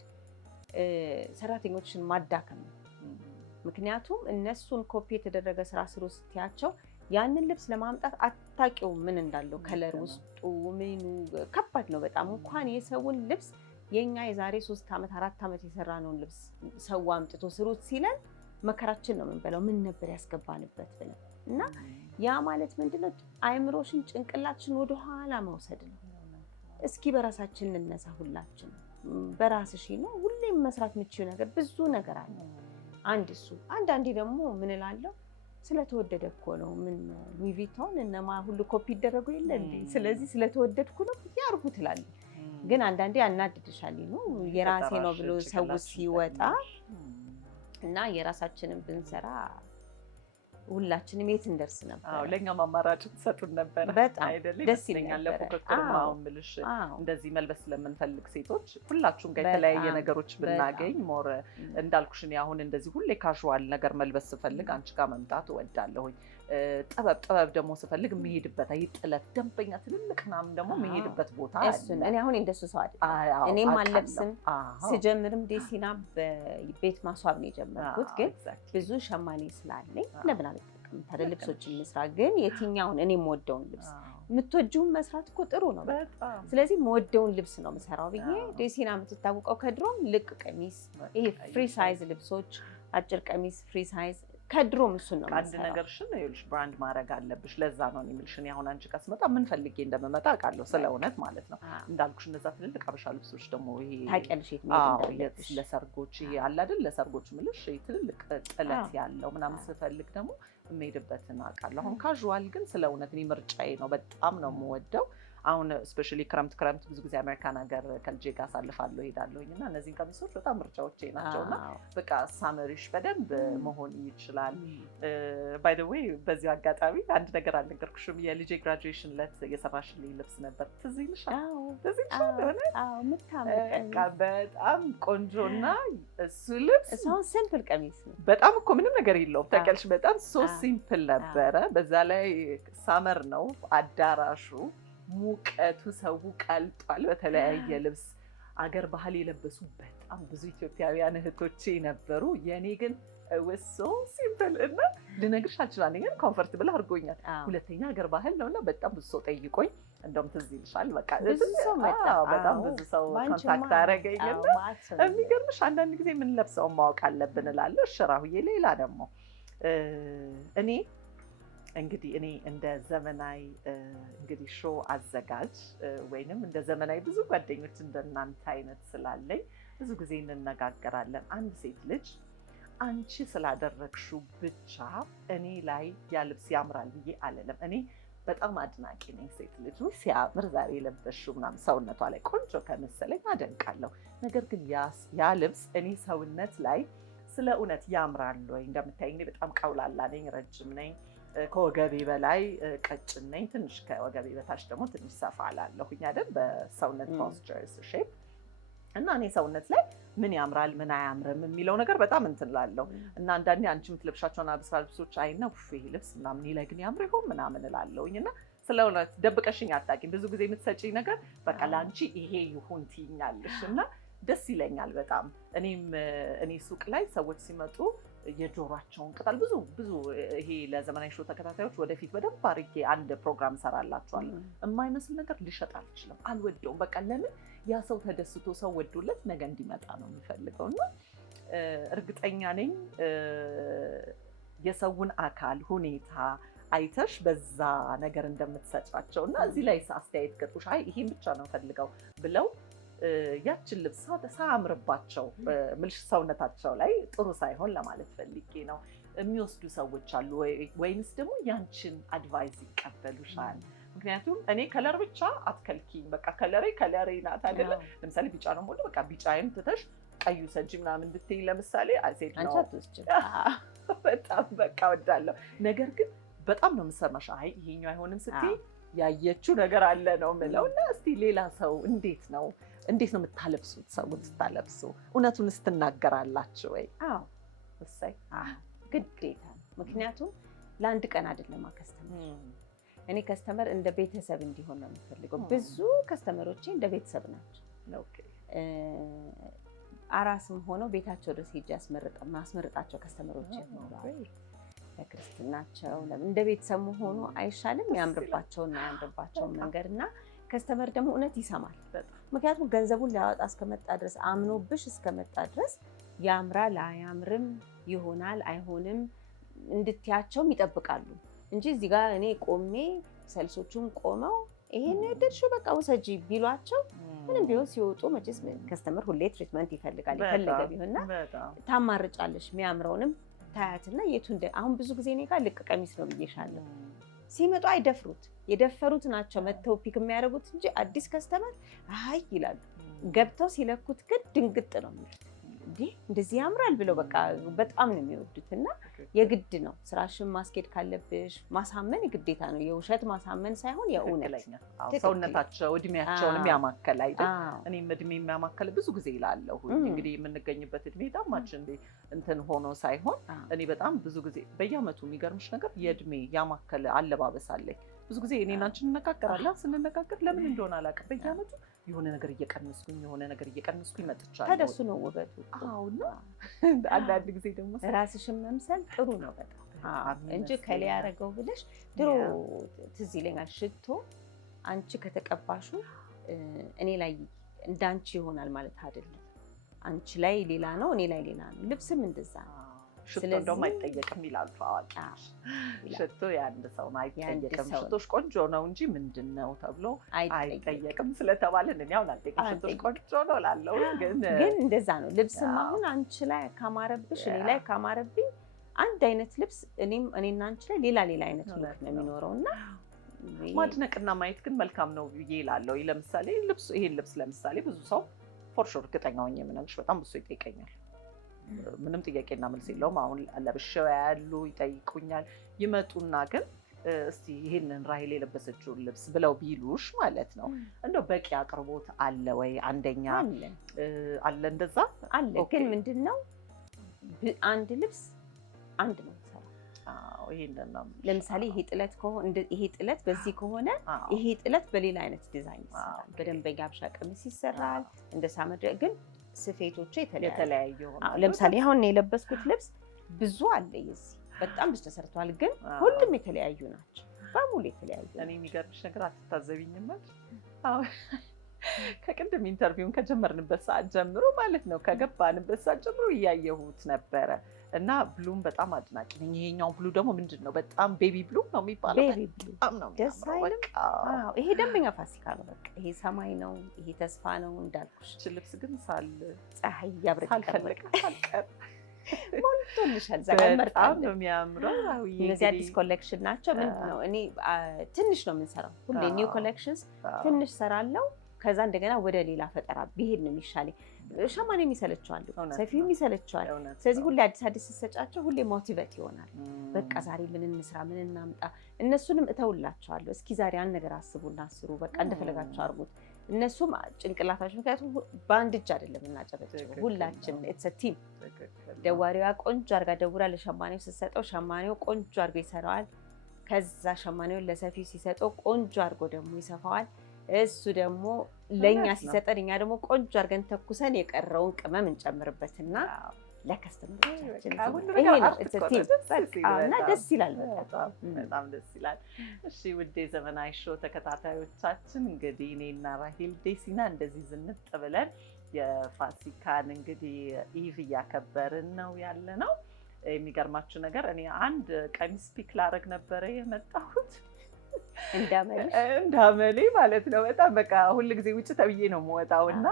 ሰራተኞችን ማዳከም ነው። ምክንያቱም እነሱን ኮፒ የተደረገ ስራ ስሩ ስትያቸው ያንን ልብስ ለማምጣት አታውቂው ምን እንዳለው ከለር ውስጡ ምኑ ከባድ ነው በጣም። እንኳን የሰውን ልብስ የኛ የዛሬ 3 ዓመት 4 ዓመት የሰራነውን ልብስ ሰው አምጥቶ ስሩት ሲለን መከራችን ነው የምንበላው። ምን ነበር ያስገባንበት ብለን እና ያ ማለት ምንድነው አይምሮሽን ጭንቅላችን ወደ ኋላ መውሰድ ነው። እስኪ በራሳችን እንነሳ ሁላችን። በራስሽ ነው ሁሌም መስራት የምትችይው ነገር ብዙ ነገር አለ። አንድ እሱ አንዳንዴ ደግሞ ምን እላለሁ ስለተወደደ እኮ ነው። ምን ሉዊ ቪቶን እነማ ሁሉ ኮፒ ይደረጉ የለ እንዴ? ስለዚህ ስለተወደድኩ ነው ያርጉ ትላለች። ግን አንዳንዴ አናድድሻል ነው የራሴ ነው ብሎ ሰው ሲወጣ እና የራሳችንን ብንሰራ ሁላችንም የት እንደርስ ነበር። አዎ ለኛም አማራጭ ተሰጡን ነበር አይደል? ደስ ይለኛል። ለፉክክሩም አሁን ምልሽ እንደዚህ መልበስ ስለምንፈልግ ሴቶች ሁላችሁም ጋር የተለያየ ነገሮች ብናገኝ ሞር እንዳልኩሽ እኔ አሁን እንደዚህ ሁሌ ካዥዋል ነገር መልበስ ስፈልግ አንቺ ጋር መምጣት እወዳለሁኝ። ጥበብ ደግሞ ስፈልግ የሚሄድበት ጥለት ደንበኛ ትልልቅ ምናምን ደግሞ የሚሄድበት ቦታ እሱን እኔ አሁን እንደሱ ሰው አይደል እኔም አልለብስም። ስጀምርም ዴሲና በቤት ማስዋብ ነው የጀመርኩት። ግን ብዙ ሸማኔ ስላለኝ ለምን አልጠቀምም ታዲያ ልብሶችን መስራ። ግን የትኛውን እኔ የምወደውን ልብስ የምትወጂውን መስራት እኮ ጥሩ ነው በጣም። ስለዚህ የምወደውን ልብስ ነው የምሰራው ብዬ ዴሲና የምትታወቀው ከድሮም ልቅ ቀሚስ፣ ይሄ ፍሪ ሳይዝ ልብሶች፣ አጭር ቀሚስ ፍሪ ሳይዝ ከድሮም እሱን ነው አንድ ነገርሽን ይኸውልሽ ብራንድ ማድረግ አለብሽ። ለዛ ነው የሚልሽ እኔ አሁን አንቺ ጋር ስመጣ ምን ፈልጌ እንደምመጣ አውቃለሁ ስለ እውነት ማለት ነው። እንዳልኩሽ እነዛ ትልልቅ አበሻ ልብሶች ደግሞ ይሄ ታውቂያለሽ ለሰርጎች ይሄ አለ አይደል? ለሰርጎች ምልሽ ትልልቅ ጥለት ያለው ምናምን ስፈልግ ደግሞ የምሄድበትን አውቃለሁ። አሁን ካዥዋል ግን ስለ እውነት እኔ ምርጫዬ ነው። በጣም ነው የምወደው። አሁን ስፔሻሊ ክረምት ብዙ ጊዜ አሜሪካን ሀገር ከልጄ ጋር አሳልፋለሁ እሄዳለሁኝ እና እነዚህን ቀሚሶች በጣም ምርጫዎቼ ናቸውና በቃ ሳመሪሽ በደንብ መሆን ይችላል። ባይ ዘ ዌይ በዚህ አጋጣሚ አንድ ነገር አልነገርኩሽም። የልጄ ግራጁዌሽን ለት የሰራሽልኝ ልብስ ነበር። ትዝ ይልሻል? በጣም ቆንጆና እሱ ልብስ እሷን ሲምፕል ቀሚስ ነው። በጣም እኮ ምንም ነገር የለውም ታውቂያለሽ። በጣም ሶ ሲምፕል ነበረ። በዛ ላይ ሳመር ነው አዳራሹ ሙቀቱ ሰው ቀልጧል። በተለያየ ልብስ አገር ባህል የለበሱ በጣም ብዙ ኢትዮጵያውያን እህቶቼ ነበሩ። የኔ ግን ወሶ ሲምፕል እና ልነግርሽ አልችልም። ግን ኮምፎርታብል አድርጎኛል። ሁለተኛ ሀገር ባህል ነውና በጣም ብዙ ሰው ጠይቆኝ እንደውም ትዝ ይልሻል በቃ ብዙ ሰው መጣ። በጣም ብዙ ሰው ኮንታክት አደረገኝና የሚገርምሽ አንዳንድ ጊዜ ምን ለብሰው ማወቅ አለብን እላለሁ። ሽራሁዬ ሌላ ደግሞ እንግዲህ እኔ እንደ ዘመናዊ እንግዲህ ሾው አዘጋጅ ወይንም እንደ ዘመናዊ ብዙ ጓደኞች እንደናንተ አይነት ስላለኝ ብዙ ጊዜ እንነጋገራለን። አንድ ሴት ልጅ አንቺ ስላደረግሽው ብቻ እኔ ላይ ያ ልብስ ያምራል ብዬ አልልም። እኔ በጣም አድናቂ ነኝ። ሴት ልጅ ሲያምር ዛሬ የለበሽው ምናምን ሰውነቷ ላይ ቆንጆ ከመሰለኝ አደንቃለሁ። ነገር ግን ያ ልብስ እኔ ሰውነት ላይ ስለ እውነት ያምራል ወይ? እንደምታይኝ በጣም ቀውላላ ነኝ፣ ረጅም ነኝ፣ ከወገቤ በላይ ቀጭን ነኝ፣ ትንሽ ከወገቤ በታች ደግሞ ትንሽ ሰፋ አላለሁኝ አይደል? በሰውነት ፖስቸርስ ሼፕ እና እኔ ሰውነት ላይ ምን ያምራል ምን አያምርም የሚለው ነገር በጣም እንትን እላለሁ። እና አንዳንዴ አንቺ የምትለብሻቸውን አብስራ ልብሶች አይና ይሄ ልብስ ምናምን ላይ ግን ያምር ይሆን ምናምን እላለሁኝ። እና ስለ እውነት ደብቀሽኝ አታውቂም። ብዙ ጊዜ የምትሰጪኝ ነገር በቃ ለአንቺ ይሄ ይሁን ትይኛለሽ እና ደስ ይለኛል በጣም። እኔ ሱቅ ላይ ሰዎች ሲመጡ የጆሯቸውን ቅጠል ብዙ ይሄ ለዘመናዊ ሾው ተከታታዮች ወደፊት በደንብ አድርጌ አንድ ፕሮግራም ሰራላችኋለሁ። የማይመስል ነገር ልሸጥ አልችልም፣ አልወደውም። በቃ ለምን ያ ሰው ተደስቶ ሰው ወዶለት ነገ እንዲመጣ ነው የሚፈልገው። እና እርግጠኛ ነኝ የሰውን አካል ሁኔታ አይተሽ በዛ ነገር እንደምትሰጫቸው እና እዚህ ላይ አስተያየት ገጥቶሽ አይ ይሄን ብቻ ነው ፈልገው ብለው ያችን ልብስ ሳያምርባቸው ምልሽ ሰውነታቸው ላይ ጥሩ ሳይሆን ለማለት ፈልጌ ነው የሚወስዱ ሰዎች አሉ። ወይንስ ደግሞ ያንቺን አድቫይስ ይቀበሉሻል? ምክንያቱም እኔ ከለር ብቻ አትከልኪኝ፣ በቃ ከለሬ ናት አይደለ? ለምሳሌ ቢጫ ነው ሞል በቃ ቢጫዬን ትተሽ ቀዩ ሰጂ ምናምን ብትይ ለምሳሌ አሴት ነው በጣም በቃ ወዳለሁ። ነገር ግን በጣም ነው የምሰማሽ አይ ይሄኛው አይሆንም ስትይ ያየችው ነገር አለ ነው የምለው። እና እስቲ ሌላ ሰው እንዴት ነው የምታለብሱት? ሰውን ስታለብሱ እውነቱን ስትናገራላችሁ ወይ? እሰይ ግዴታ። ምክንያቱም ለአንድ ቀን አይደለም ከስተመር እኔ ከስተመር እንደ ቤተሰብ እንዲሆን ነው የምፈልገው። ብዙ ከስተመሮቼ እንደ ቤተሰብ ናቸው። አራስም ሆነው ቤታቸው ድረስ ሄጄ ማስመረጣቸው ከስተመሮቼ ይኖራሉ። ለክርስትናቸው ለምን እንደ ቤተሰብ መሆኑ አይሻልም? ያምርባቸው መንገድና ከስተመር ደግሞ እውነት ይሰማል። ምክንያቱም ገንዘቡን ሊያወጣ እስከመጣ ድረስ አምኖብሽ እስከመጣ ድረስ ያምራል አያምርም ይሆናል አይሆንም እንድትያቸውም ይጠብቃሉ እንጂ እዚህ ጋር እኔ ቆሜ ሰልሶቹም ቆመው ይሄን ወደድሽው በቃ ውሰጂ ቢሏቸው ምንም ቢሆን ሲወጡ መቼስ ከስተመር ሁሌ ትሪትመንት ይፈልጋል። የፈለገ ቢሆንና ታማርጫለሽ የሚያምረውንም ታያትና አሁን ብዙ ጊዜ እኔ ጋር ልቅ ቀሚስ ነው ብዬሻለሁ። ሲመጡ አይደፍሩት የደፈሩት ናቸው መተው ፒክ የሚያደርጉት እንጂ አዲስ ከስተመር አይ ይላሉ። ገብተው ሲለኩት ግን ድንግጥ ነው የሚሉት። እንደዚህ ያምራል ብለው በቃ በጣም ነው የሚወዱት። እና የግድ ነው ስራሽን ማስኬድ ካለብሽ ማሳመን ግዴታ ነው። የውሸት ማሳመን ሳይሆን የእውነት ሰውነታቸው እድሜያቸውንም ያማከለ አይደል? እኔም እድሜ የሚያማከለ ብዙ ጊዜ ይላለሁ። እንግዲህ የምንገኝበት እድሜ ዳማችን እንትን ሆኖ ሳይሆን እኔ በጣም ብዙ ጊዜ በየአመቱ የሚገርምሽ ነገር የእድሜ ያማከለ አለባበስ አለኝ። ብዙ ጊዜ እኔና አንቺ እንነጋገራለን። ስንነጋገር ለምን እንደሆነ አላውቅም በየአመቱ የሆነ ነገር እየቀነስኩኝ መጥቻለሁ። ተደሱ ነው ውበቱ። አዎና አንዳንድ ጊዜ ደግሞ ራስሽን መምሰል ጥሩ ነው በጣም እንጂ ከላይ ያደረገው ብለሽ ድሮ ትዝ ይለኛል ሽቶ አንቺ ከተቀባሹ እኔ ላይ እንዳንቺ ይሆናል ማለት አይደለም። አንቺ ላይ ሌላ ነው፣ እኔ ላይ ሌላ ነው። ልብስም እንደዛ ነው። ሽቶ እንደውም አይጠየቅም ይላሉ አዋቂዎች። ሽቶ የአንድ ሰው ነው አይጠየቅም። ሽቶሽ ቆንጆ ነው እንጂ ምንድን ነው ተብሎ አይጠየቅም ስለተባለን እኔ አሁን አልጠየቅም። ሽቶሽ ቆንጆ ነው እላለሁ። ግን እንደዛ ነው። ልብስም አሁን አንቺ ላይ ካማረብሽ እኔ ላይ ካማረብኝ አንድ አይነት ልብስ እኔና አንቺ ላይ ሌላ አይነት ልብስ ነው የሚኖረው። እና ማድነቅና ማየት ግን መልካም ነው ብዬ እላለሁ። ለምሳሌ ይሄን ልብስ ለምሳሌ ብዙ ሰው ፎርሹር እርግጠኛ ሆኜ የምነግርሽ በጣም ብዙ ይጠይቀኛል። ምንም ጥያቄና መልስ የለውም። አሁን ለብሼው ያሉ ይጠይቁኛል። ይመጡና ግን እስቲ ይሄንን ራሄል የለበሰችውን ልብስ ብለው ቢሉሽ ማለት ነው እንደው በቂ አቅርቦት አለ ወይ? አንደኛ አለ እንደዛ አለ። ግን ምንድነው አንድ ልብስ አንድ ነው ሰራ። ይሄንን ነው ለምሳሌ ይሄ ጥለት በዚህ ከሆነ ይሄ ጥለት በሌላ አይነት ዲዛይን ይሰራል። በደንበኛ ሀበሻ ቀሚስ ይሰራል። እንደ ሳመድ ግን ስፌቶቹ የተለያዩ ሆነው ለምሳሌ አሁን የለበስኩት ልብስ ብዙ አለ የዚህ በጣም ብዙ ተሰርቷል። ግን ሁሉም የተለያዩ ናቸው፣ በሙሉ የተለያዩ። እኔ የሚገርምሽ ነገር አትታዘቢኝም? ከቅድም ኢንተርቪውን ከጀመርንበት ሰዓት ጀምሮ ማለት ነው ከገባንበት ሰዓት ጀምሮ እያየሁት ነበረ እና ብሉም በጣም አድናቂ ነኝ። ይሄኛው ብሉ ደግሞ ምንድን ነው በጣም ቤቢ ብሉ ነው የሚባለው። ቤቢ ብሉ ደስ አይልም? ይሄ ደንበኛ ፋሲካ ነው። በቃ ይሄ ሰማይ ነው፣ ይሄ ተስፋ ነው እንዳልኩሽ። ልብስ ግን ፀሐይ ያብረቀርቃል ሞልቶልሻል። በጣም ነው የሚያምረው። እነዚህ አዲስ ኮሌክሽን ናቸው። ምንድን ነው እኔ ትንሽ ነው የምንሰራው ሁሌ ኒው ኮሌክሽንስ ትንሽ ሰራለው። ከዛ እንደገና ወደ ሌላ ፈጠራ ቢሄድ ነው የሚሻለኝ። ሸማኔም ይሰለቸዋል፣ ሰፊውም ይሰለቸዋል። ስለዚህ ሁሌ አዲስ ስሰጫቸው ሁሌ ሞቲቬት ይሆናል። በቃ ዛሬ ምን እንስራ፣ ምን እናምጣ። እነሱንም እተውላቸዋለሁ። እስኪ ዛሬ አንድ ነገር አስቡና ስሩ፣ በቃ እንደፈለጋቸው አድርጉት። እነሱም ጭንቅላታቸው ምክንያቱም በአንድ እጅ አይደለም እናጨበጭበው፣ ሁላችን ኢትስ አ ቲም። ደዋሪዋ ቆንጆ አድርጋ ደውራ ለሸማኔው ስትሰጠው ሸማኔው ቆንጆ አድርጎ ይሰራዋል። ከዛ ሸማኔውን ለሰፊው ሲሰጠው ቆንጆ አድርጎ ደግሞ ይሰፋዋል። እሱ ደግሞ ለኛ ሲሰጠን እኛ ደግሞ ቆንጆ አድርገን ተኩሰን የቀረውን ቅመም እንጨምርበትና ለከስተመሮቻችን እና ደስ ይላል። በጣም ደስ ይላል። እሺ ውድ የዘመናዊ ሾው ተከታታዮቻችን እንግዲህ እኔና ራሄል ዴሲና እንደዚህ ዝንጥ ብለን የፋሲካን እንግዲህ ኢቭ እያከበርን ነው ያለ ነው። የሚገርማችሁ ነገር እኔ አንድ ቀሚስ ፒክ ላደርግ ነበረ የመጣሁት እንዳመሌ ማለት ነው። በጣም በቃ ሁልጊዜ ውጭ ተብዬ ነው የምወጣው እና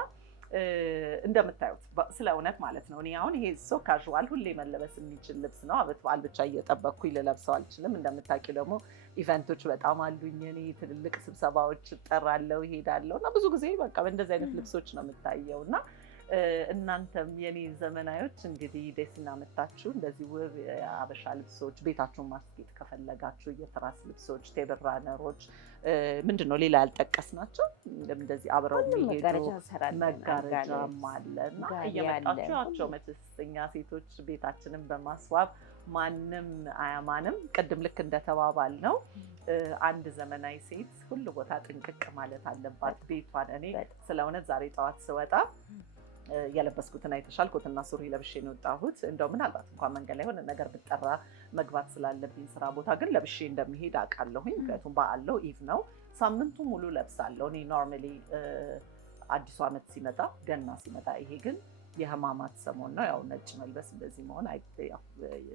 እንደምታዩት ስለ እውነት ማለት ነው። እኔ አሁን ይሄ ሶ ካዥዋል ሁሌ መለበስ የሚችል ልብስ ነው። አመት በዓል ብቻ እየጠበቅኩኝ ልለብሰው አልችልም። እንደምታውቂው ደግሞ ኢቨንቶች በጣም አሉኝ። እኔ ትልልቅ ስብሰባዎች እጠራለሁ፣ እሄዳለሁ እና ብዙ ጊዜ በቃ በእንደዚህ አይነት ልብሶች ነው የምታየው እና እናንተም የኔ ዘመናዮች እንግዲህ ዴሲና መታችሁ እንደዚህ ውብ የአበሻ ልብሶች ቤታችሁን ማስጌጥ ከፈለጋችሁ የትራስ ልብሶች፣ ቴብል ራነሮች ምንድነው ሌላ ያልጠቀስናቸው እንደዚህ አብረው የሚሄዱ መጋረጃም አለ እና እየመጣችኋቸው መቼስ እኛ ሴቶች ቤታችንን በማስዋብ ማንም አያማንም። ቅድም ልክ እንደተባባል ነው አንድ ዘመናዊ ሴት ሁሉ ቦታ ጥንቅቅ ማለት አለባት ቤቷን። እኔ ስለ እውነት ዛሬ ጠዋት ስወጣ የለበስኩትን አይተሻል። ኮትና ሱሪ ለብሼ ነው የወጣሁት። እንደው ምናልባት እንኳን መንገድ ላይ ሆነ ነገር ብጠራ መግባት ስላለብኝ ስራ ቦታ ግን ለብሼ እንደሚሄድ አውቃለሁኝ። ምክንያቱም በዓል ነው፣ ኢቭ ነው፣ ሳምንቱ ሙሉ ለብሳለሁ። እኔ ኖርማሊ አዲሱ ዓመት ሲመጣ፣ ገና ሲመጣ፣ ይሄ ግን የህማማት ሰሞን ነው። ያው ነጭ መልበስ እንደዚህ መሆን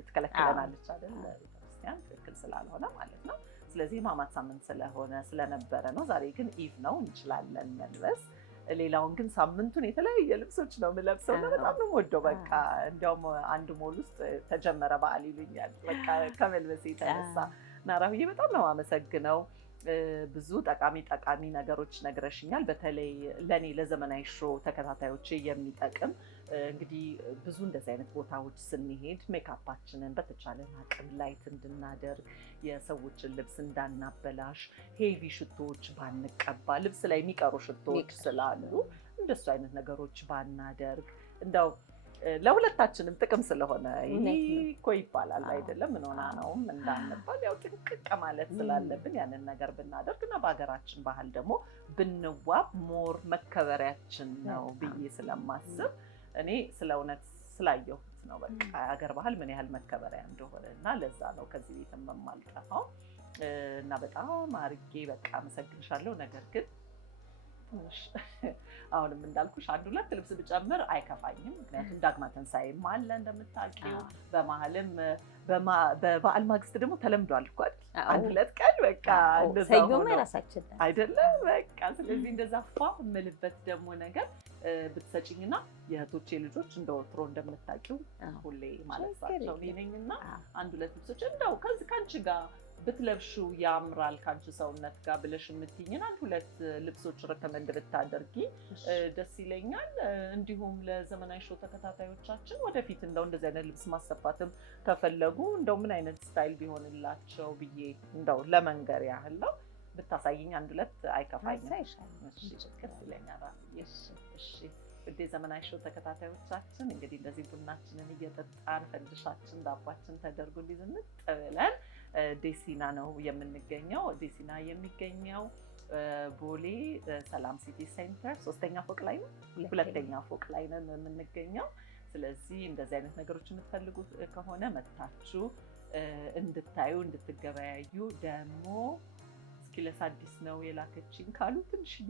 ትከለክለናለች አይደል ቤተክርስቲያን፣ ትክክል ስላልሆነ ማለት ነው። ስለዚህ ህማማት ሳምንት ስለሆነ ስለነበረ ነው። ዛሬ ግን ኢቭ ነው፣ እንችላለን መልበስ። ሌላውን ግን ሳምንቱን የተለያየ ልብሶች ነው የምለብሰው እና በጣም ነው የምወደው። በቃ እንዲያውም አንድ ሞል ውስጥ ተጀመረ በዓል ይሉኛል በቃ ከመልበሴ የተነሳ እና ራሁዬ በጣም ነው የማመሰግነው። ብዙ ጠቃሚ ነገሮች ነግረሽኛል። በተለይ ለእኔ ለዘመናዊ ሾው ተከታታዮች የሚጠቅም እንግዲህ ብዙ እንደዚህ አይነት ቦታዎች ስንሄድ ሜካፓችንን በተቻለን አቅም ላይት እንድናደርግ፣ የሰዎችን ልብስ እንዳናበላሽ፣ ሄቪ ሽቶዎች ባንቀባ፣ ልብስ ላይ የሚቀሩ ሽቶዎች ስላሉ እንደሱ አይነት ነገሮች ባናደርግ እንደው ለሁለታችንም ጥቅም ስለሆነ ይሄ እኮ ይባላል አይደለም ምን ሆና ነውም እንዳንባል ያው ጥንቅቅ ማለት ስላለብን ያንን ነገር ብናደርግ እና በሀገራችን ባህል ደግሞ ብንዋብ ሞር መከበሪያችን ነው ብዬ ስለማስብ እኔ ስለ እውነት ስላየሁት ነው በቃ ሀገር ባህል ምን ያህል መከበሪያ እንደሆነ እና ለዛ ነው ከዚህ ቤት የማልጠፋው እና በጣም አርጌ በቃ አመሰግንሻለሁ። ነገር ግን አሁንም እንዳልኩሽ አንድ ሁለት ልብስ ብጨምር አይከፋኝም። ምክንያቱም ዳግማ ትንሣኤም አለ እንደምታውቂው፣ በመሀልም በበዓል ማግስት ደግሞ ተለምዷል እኮ አንድ ሁለት ቀን በቃ እንደዛ ሆኖ ራሳችን አይደለም በቃ። ስለዚህ እንደዛ ፋ የምልበት ደግሞ ነገር ብትሰጪኝና የእህቶቼ ልጆች እንደ ወትሮ እንደምታውቂው ሁሌ ማለትሳቸው ነኝና አንድ ሁለት ልብሶች እንደው ከአንቺ ጋር ብትለብሹ ያምራል ካንቺ ሰውነት ጋር ብለሽ የምትይኝን አንድ ሁለት ልብሶች ረከመንድ ብታደርጊ ደስ ይለኛል። እንዲሁም ለዘመናዊ ሾው ተከታታዮቻችን ወደፊት እንደው እንደዚህ አይነት ልብስ ማሰፋትም ከፈለጉ እንደው ምን አይነት ስታይል ቢሆንላቸው ብዬ እንደው ለመንገር ያህል ነው ብታሳይኝ አንድ ሁለት አይከፋኝም። ደስ ይለኛል። እሺ ውድ የዘመናዊ ሾው ተከታታዮቻችን እንግዲህ እንደዚህ ቡናችንን እየጠጣን ፈንድሻችን ዳባችን ተደርጎ እንዲዝንጥ ብለን ዴሲና ነው የምንገኘው። ዴሲና የሚገኘው ቦሌ ሰላም ሲቲ ሴንተር 3ኛ ፎቅ ላይ ነው፣ 2ኛ ፎቅ ላይ ነው የምንገኘው። ስለዚህ እንደዚህ አይነት ነገሮች የምትፈልጉ ከሆነ መታችሁ እንድታዩ እንድትገበያዩ። ደግሞ እስኪለስ አዲስ ነው የላከችኝ ካሉ ትንሽዬ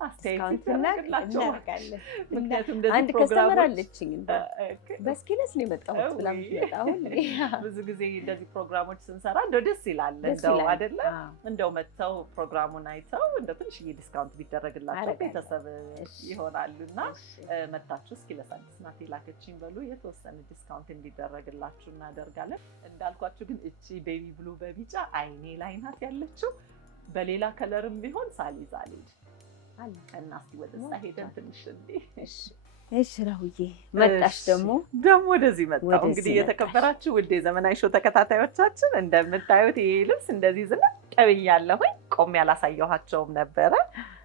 አስተያየት እናደርጋለን። ምክንያቱም እንደዚህ ፕሮግራም አለችኝ በስኪለስ ነው የመጣሁት ብላ የምትመጣው ብዙ ጊዜ እንደዚህ ፕሮግራሞች ስንሰራ እንደው ደስ ይላል እንደው አይደለ እንደው መተው ፕሮግራሙን አይተው እንደው ትንሽዬ ዲስካውንት ቢደረግላቸው ቤተሰብ ይሆናሉና መታችሁ እስኪለስ አዲስ ናት የላከችኝ በሉ የተወሰነ ዲስካውንት እንዲደረግላችሁ እናደርጋለን። እንዳልኳችሁ ግን እቺ ቤቢ ብሉ በቢጫ አይኔ ላይ ናት ያለችው። በሌላ ከለርም ቢሆን ሳሊዝ አልሄድ እና እስኪ ወደዛ ሄደን ትንሽ እሺ ራሁዬ መጣሽ ደግሞ ወደዚህ መጣሁ። እንግዲህ የተከበራችሁ ውድ የዘመናዊ ሾው ተከታታዮቻችን እንደምታዩት ይሄ ልብስ እንደዚህ ዝንጥ ብያለሁኝ። ቆሜ ያላሳየኋቸውም ነበረ።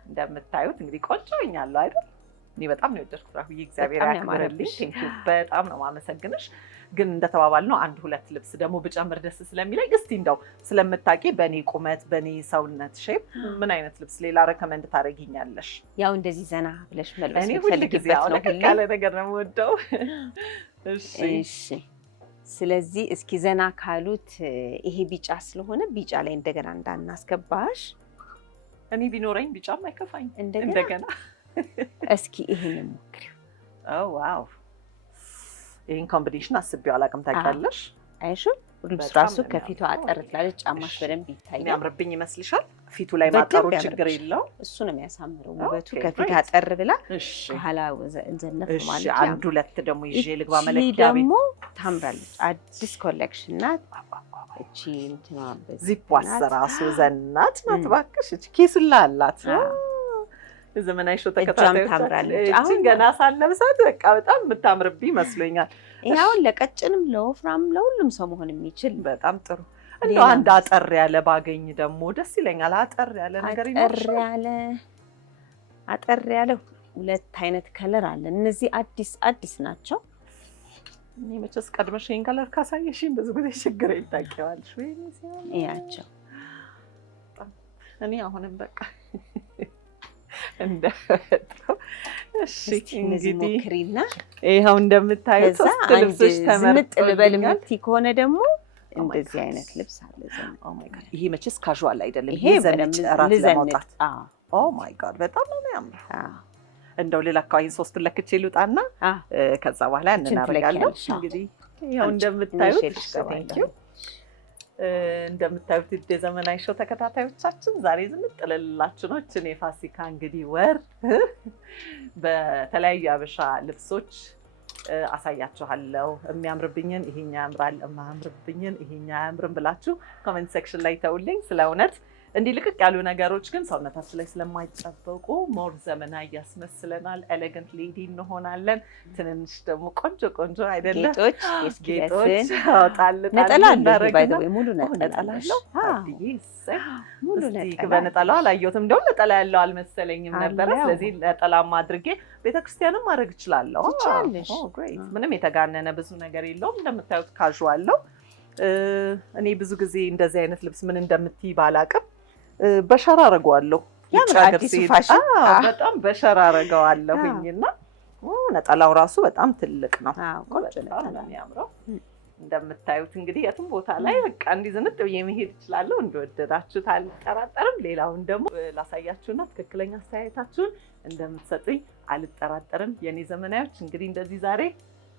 እንደምታዩት እንግዲህ ቆንጆ ሆኛለሁ አይደል? እኔ በጣም ነው የወደድኩት ራሁዬ፣ እግዚአብሔር ያክብርልኝ። ቴንኪው በጣም ነው የማመሰግንሽ። ግን እንደተባባልነው አንድ ሁለት ልብስ ደግሞ ብጨምር ደስ ስለሚለኝ እስቲ እንደው ስለምታውቂ በእኔ ቁመት በእኔ ሰውነት ሼፕ ምን አይነት ልብስ ሌላ ረከመንድ ታደርጊኛለሽ? ያው እንደዚህ ዘና ብለሽ መልበስ እኔ ሁሉ ጊዜ ያለ ነገር ነው የምወደው። እሺ ስለዚህ እስኪ ዘና ካሉት ይሄ ቢጫ ስለሆነ ቢጫ ላይ እንደገና እንዳናስገባሽ። እኔ ቢኖረኝ ቢጫም አይከፋኝ እንደገና። እስኪ ይሄንን ሞክሪው። ዋው ይሄን ኮምቢኔሽን አስቤው አላውቅም። ታውቂያለሽ? አይሹ ልብስ ራሱ ከፊቷ አጠር ትላለች፣ ጫማሽ በደንብ ይታያል። የሚያምርብኝ ይመስልሻል? ፊቱ ላይ ማጠሩ ችግር የለው። እሱ ነው የሚያሳምረው ውበቱ። ከፊት አጠር ብላ ከኋላ ዘነፍ ማለት ነው። አንድ ሁለት ደግሞ ይዤ ልግባ። መለኪያ ደግሞ ታምራለች። አዲስ ኮሌክሽን ናት። እቺ እንትና ዚፕ አሰራሱ ዘናት ናት። እባክሽ እቺ ኪሱላ አላት። ዘመናዊ ሾው ተከታታዮች እቺ ገና ሳለብሳት በቃ በጣም የምታምርብኝ ይመስለኛል። ያው ለቀጭንም ለወፍራም ለሁሉም ሰው መሆን የሚችል በጣም ጥሩ። እንደው አንድ አጠር ያለ ባገኝ ደግሞ ደስ ይለኛል። አጠር ያለ ነገር ይኖርሻል? አጠር ያለ ሁለት አይነት ከለር አለ። እነዚህ አዲስ ናቸው። እኔ መቼስ ቀድመሽ ይሄን ከለር ካሳየሽኝ ብዙ ጊዜ ችግር ይታየዋልሽ ወይ ያቸው። እኔ አሁንም በቃ እንደፈጠው እሺ እንግዲህ ሞክሪና ይሄው እንደምታዩት ሶስት ልብሶች ተመርጠዋል። የምትይ ከሆነ ደግሞ እንደዚህ አይነት ልብስ አለ። ኦ ማይ ጋድ ይሄ መቼስ ካዥዋል አይደለም። ይሄ ዘነጭ ራት ለማውጣት ኦ ማይ ጋድ በጣም ነው የሚያምረው። እንደው ለካው ይሄን ሶስቱን ለክቼ ልውጣና ከዛ በኋላ እናደርጋለን። እንግዲህ ይሄው እንደምታዩት ታንኪዩ እንደምታዩት የዘመናዊ ሾው ተከታታዮቻችን ዛሬ ዝንጥልላችሁ ነው። እቺ የፋሲካ እንግዲህ ወር በተለያዩ አበሻ ልብሶች አሳያችኋለሁ። የሚያምርብኝን ይሄኛ ያምራል፣ የማያምርብኝን ይሄኛ አያምርም ብላችሁ ኮሜንት ሴክሽን ላይ ተውልኝ። ስለእውነት እንዲህ ልቅቅ ያሉ ነገሮች ግን ሰውነታችን ላይ ስለማይጠበቁ ሞር ዘመናዊ ያስመስለናል። ኤሌጋንት ሌዲ እንሆናለን። ትንንሽ ደግሞ ቆንጆ አይደለ ጌጦች ነጠላ አለ። ሙሉ ነጠላ አለው። ሙሉ ነጠላ በነጠላው አላየሁትም። እንደውም ነጠላ ያለው አልመሰለኝም ነበረ። ስለዚህ ነጠላማ አድርጌ ቤተክርስቲያንም ማድረግ እችላለሁ። ምንም የተጋነነ ብዙ ነገር የለውም። እንደምታዩት ካዥዋል ነው። እኔ ብዙ ጊዜ እንደዚህ አይነት ልብስ ምን እንደምትይ ባላቅም በሸራ አረጋዋለሁ። በጣም በሸራ አረጋዋለሁኝና ነጠላው ራሱ በጣም ትልቅ ነው። በጣም ነው የሚያምረው። እንደምታዩት እንግዲህ የትም ቦታ ላይ በቃ እንዲህ ዝንጥ ብዬ መሄድ እችላለሁ። እንደወደዳችሁት አልጠራጠርም። ሌላውን ደግሞ ላሳያችሁና ትክክለኛ አስተያየታችሁን እንደምትሰጡኝ አልጠራጠርም። የኔ ዘመናዮች እንግዲህ እንደዚህ ዛሬ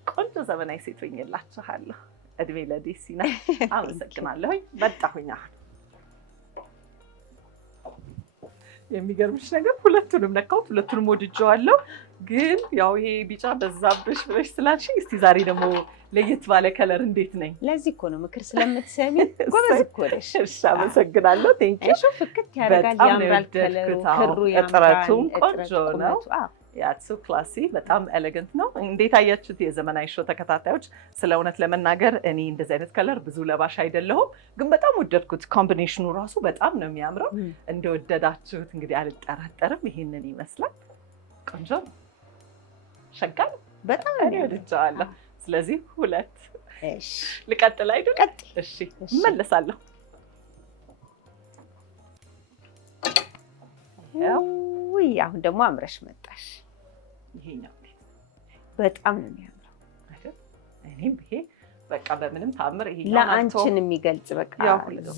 ቆንጆ ዘመናዊ ሴት ሆኜላችኋለሁ። እድሜ ለዴሲና አመሰግናለሁኝ። መጣሁኝ። የሚገርምሽ ነገር ሁለቱንም ነካሁት፣ ሁለቱንም ወድጀዋለሁ። ግን ያው ይሄ ቢጫ በዛብሽ ብለሽ ስላልሽኝ እስቲ ዛሬ ደግሞ ለየት ባለ ከለር እንዴት ነኝ? ለዚህ እኮ ነው ምክር ስለምትሰሚ ጎበዝ እኮ ነሽ። እሺ አመሰግናለሁ። ቴንኪው። እሺ ፍክት ያደርጋል፣ ያምራል። ከለሩ ክሩ ያምራል፣ ቆንጆ ነው። ያትሱ ክላሲ በጣም ኤሌጋንት ነው። እንዴት አያችሁት የዘመናዊ ሾው ተከታታዮች? ስለ እውነት ለመናገር እኔ እንደዚህ አይነት ከለር ብዙ ለባሽ አይደለሁም፣ ግን በጣም ወደድኩት። ኮምቢኔሽኑ ራሱ በጣም ነው የሚያምረው። እንደወደዳችሁት እንግዲህ አልጠራጠርም። ይሄንን ይመስላል። ቆንጆ ነው፣ ሸጋ ነው። በጣም ወድጀዋለሁ። ስለዚህ ሁለት ልቀጥል አይደል? እሺ እመለሳለሁ። ውይ አሁን ደግሞ አምረሽ መጣሽ። ይሄኛው በጣም ነው የሚያምረው አይደል? እኔም ይሄ በቃ በምንም ታምር ይሄ ለአንቺን የሚገልጽ በቃ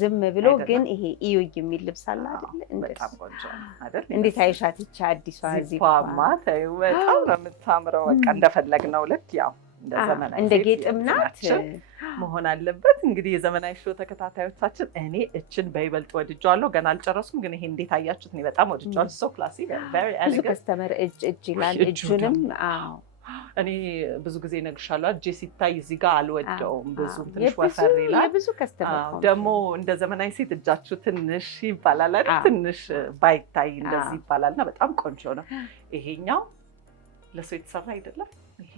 ዝም ብሎ ግን ይሄ እዩ የሚል ልብስ አለ አይደል? በጣም ቆንጆ አይደል? እንዴት አይሻት ይቻ አዲሷ ዚፓማ ታዩ በጣም ነው የምታምረው። በቃ እንደፈለግነው ልክ ያው እንደ ዘመናዊ እንደ ጌጥም ናት መሆን አለበት። እንግዲህ የዘመናዊ ሾው ተከታታዮቻችን እኔ እችን በይበልጥ ወድጃለሁ። ገና አልጨረስኩም፣ ግን ይሄ እንዴት አያችሁት? እኔ በጣም ወድጃለሁ። ሶ ክላሲክ ቬሪ ኤሌጋንት። ብዙ ከስተመር እጅ ይላል። እጁንም እኔ ብዙ ጊዜ እነግርሻለሁ እጄ ሲታይ እዚህ ጋር አልወደውም። ብዙ ትንሽ ወፈር ይላል። ብዙ ከስተመር ደግሞ እንደ ዘመናዊ ሴት እጃችሁ ትንሽ ይባላል አይደል? ትንሽ ባይታይ እንደዚህ ይባላልና በጣም ቆንጆ ነው። ይሄኛው ለሰው የተሰራ አይደለም። ይሄ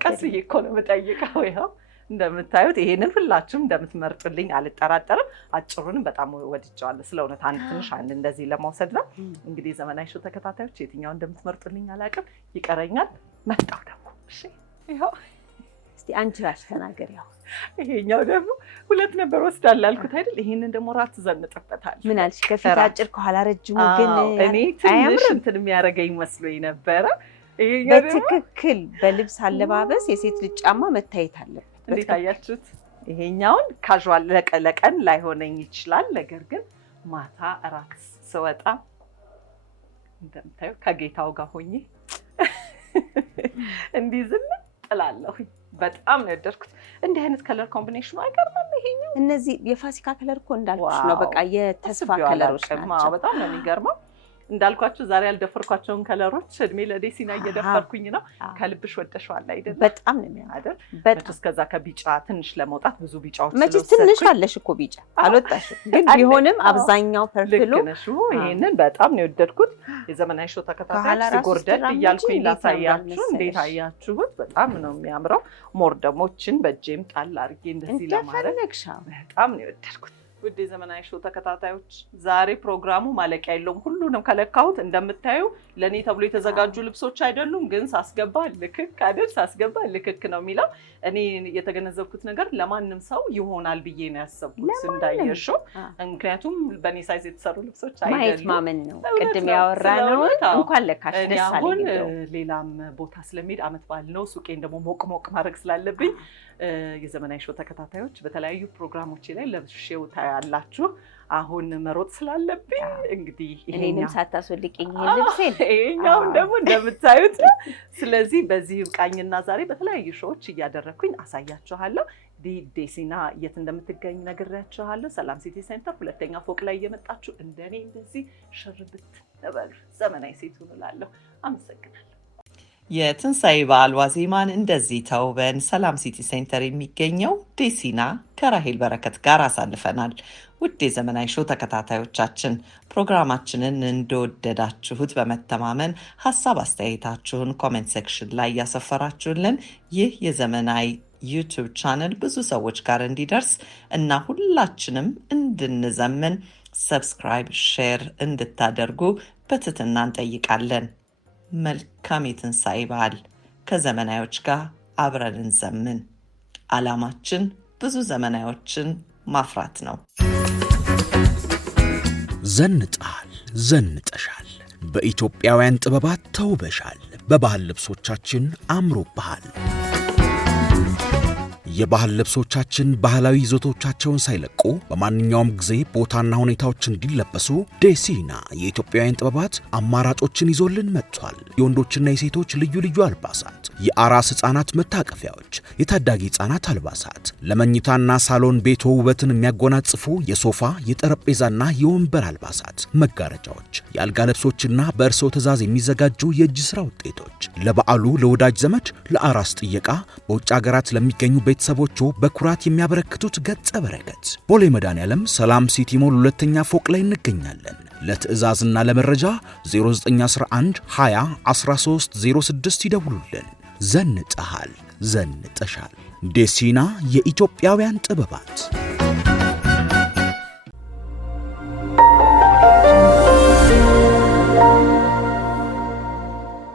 ቀስ ብዬ እኮ ነው የምጠይቀው። ይኸው እንደምታዩት ይሄንን ሁላችሁም እንደምትመርጡልኝ አልጠራጠርም። አጭሩንም በጣም ወድጀዋለሁ። ስለ እውነት ትንሽ አንድ እንደዚህ ለመውሰድ ነው። እንግዲህ ዘመናዊ ሾው ተከታታዮች የትኛው እንደምትመርጡልኝ አላውቅም። ይቀረኛል። መጣሁ ደግሞ። እሺ ይኸው እስቲ አንቺ ራስሽ ተናገሪ። ያው ይሄኛው ደግሞ ሁለት ነበር ወስዳለሁ አልኩት አይደል? ይሄንን ደግሞ ራት ዘንጥበታል። ምን አልሽ? ከፊት አጭር ከኋላ ረጅሙ ግን እኔ ትንሽ እንትን የሚያደርገኝ መስሎኝ ነበረ። በትክክል በልብስ አለባበስ የሴት ልጅ ጫማ መታየት አለበት። እንዴት አያችሁት? ይሄኛውን ካዥዋል ለቀን ላይሆነኝ ይችላል። ነገር ግን ማታ እራት ስወጣ እንደምታዩ ከጌታው ጋር ሆኜ እንዲህ ዝም እላለሁ። በጣም ነው የወደድኩት። እንዲህ አይነት ከለር ኮምቢኔሽኑ አይገርምም? ይሄኛው እነዚህ የፋሲካ ከለር እኮ እንዳልኩሽ ነው። በቃ የተስፋ ከለሮች ናቸው። በጣም ነው የሚገርመው። እንዳልኳችሁ ዛሬ ያልደፈርኳቸውን ከለሮች እድሜ ለዴሲና እየደፈርኩኝ ነው። ከልብሽ ወደሽዋል አይደል? በጣም ነው የሚያምር። በጣም እስከዛ ከቢጫ ትንሽ ለመውጣት ብዙ ቢጫዎች መቼስ ትንሽ አለሽ እኮ ቢጫ አልወጣሽም፣ ግን ቢሆንም አብዛኛው ፐርፍሉ ይሄንን በጣም ነው የወደድኩት። የዘመናዊ ሾው ተከታታዮች ጎርደድ እያልኩኝ ላሳያችሁ። እንዴት አያችሁት? በጣም ነው የሚያምረው። ሞር ደሞችን በእጄም ጣል አድርጌ እንደዚህ ለማድረግ በጣም ነው የወደድኩት። ውድ የዘመናዊ ሾው ተከታታዮች ዛሬ ፕሮግራሙ ማለቂያ የለውም። ሁሉንም ከለካሁት እንደምታዩ ለኔ ተብሎ የተዘጋጁ ልብሶች አይደሉም፣ ግን ሳስገባ ልክክ አይደል? ሳስገባ ልክክ ነው የሚለው። እኔ የተገነዘብኩት ነገር ለማንም ሰው ይሆናል ብዬ ነው ያሰብኩት እንዳየሽው። ምክንያቱም በኔ ሳይዝ የተሰሩ ልብሶች አይደሉም። ማየት ማመን ነው። ቅድም ያወራነው እንኳን ለካሽ ደስ አለኝ። ሌላም ቦታ ስለሚሄድ አመት በዓል ነው። ሱቄን ደግሞ ሞቅ ሞቅ ማድረግ ስላለብኝ የዘመናዊ ሾው ተከታታዮች በተለያዩ ፕሮግራሞች ላይ ለብሼው ታያላችሁ። አሁን መሮጥ ስላለብኝ እንግዲህ እኔንም ሳታስወልቂኝ ይሄን ልብሴን ይሄኛው ደግሞ እንደምታዩት ነው። ስለዚህ በዚህ ቃኝና ዛሬ በተለያዩ ሾዎች እያደረኩኝ አሳያችኋለሁ። ዴሲና የት እንደምትገኝ ነግሬያችኋለሁ። ሰላም ሲቲ ሴንተር ሁለተኛ ፎቅ ላይ እየመጣችሁ እንደኔ እንደዚህ ሽርብት ነበሉ ዘመናዊ ሴት ሁኑላለሁ። አመሰግናለሁ። የትንሣኤ በዓል ዋዜማን እንደዚህ ተውበን ሰላም ሲቲ ሴንተር የሚገኘው ዴሲና ከራሄል በረከት ጋር አሳልፈናል። ውድ የዘመናዊ ሾው ተከታታዮቻችን ፕሮግራማችንን እንደወደዳችሁት በመተማመን ሀሳብ አስተያየታችሁን ኮሜንት ሴክሽን ላይ ያሰፈራችሁልን ይህ የዘመናዊ ዩቲዩብ ቻነል ብዙ ሰዎች ጋር እንዲደርስ እና ሁላችንም እንድንዘምን ሰብስክራይብ፣ ሼር እንድታደርጉ በትህትና እንጠይቃለን። መልካም የትንሣኤ በዓል። ከዘመናዮች ጋር አብረን እንዘምን። ዓላማችን ብዙ ዘመናዮችን ማፍራት ነው። ዘንጠሃል፣ ዘንጠሻል። በኢትዮጵያውያን ጥበባት ተውበሻል። በባህል ልብሶቻችን አምሮብሃል። የባህል ልብሶቻችን ባህላዊ ይዘቶቻቸውን ሳይለቁ በማንኛውም ጊዜ ቦታና ሁኔታዎች እንዲለበሱ ዴሲና የኢትዮጵያውያን ጥበባት አማራጮችን ይዞልን መጥቷል። የወንዶችና የሴቶች ልዩ ልዩ አልባሳት፣ የአራስ ሕፃናት መታቀፊያዎች፣ የታዳጊ ሕፃናት አልባሳት፣ ለመኝታና ሳሎን ቤቶ ውበትን የሚያጎናጽፉ የሶፋ የጠረጴዛና የወንበር አልባሳት፣ መጋረጃዎች፣ የአልጋ ልብሶችና በእርሶ ትዕዛዝ የሚዘጋጁ የእጅ ሥራ ውጤቶች ለበዓሉ ለወዳጅ ዘመድ፣ ለአራስ ጥየቃ፣ በውጭ ሀገራት ለሚገኙ ቤተሰቦቹ በኩራት የሚያበረክቱት ገጸ በረከት። ቦሌ መድኃኔዓለም ሰላም ሲቲ ሞል ሁለተኛ ፎቅ ላይ እንገኛለን። ለትዕዛዝና ለመረጃ 0911 20 13 06 ይደውሉልን። ዘንጠሃል፣ ዘንጠሻል። ዴሲና የኢትዮጵያውያን ጥበባት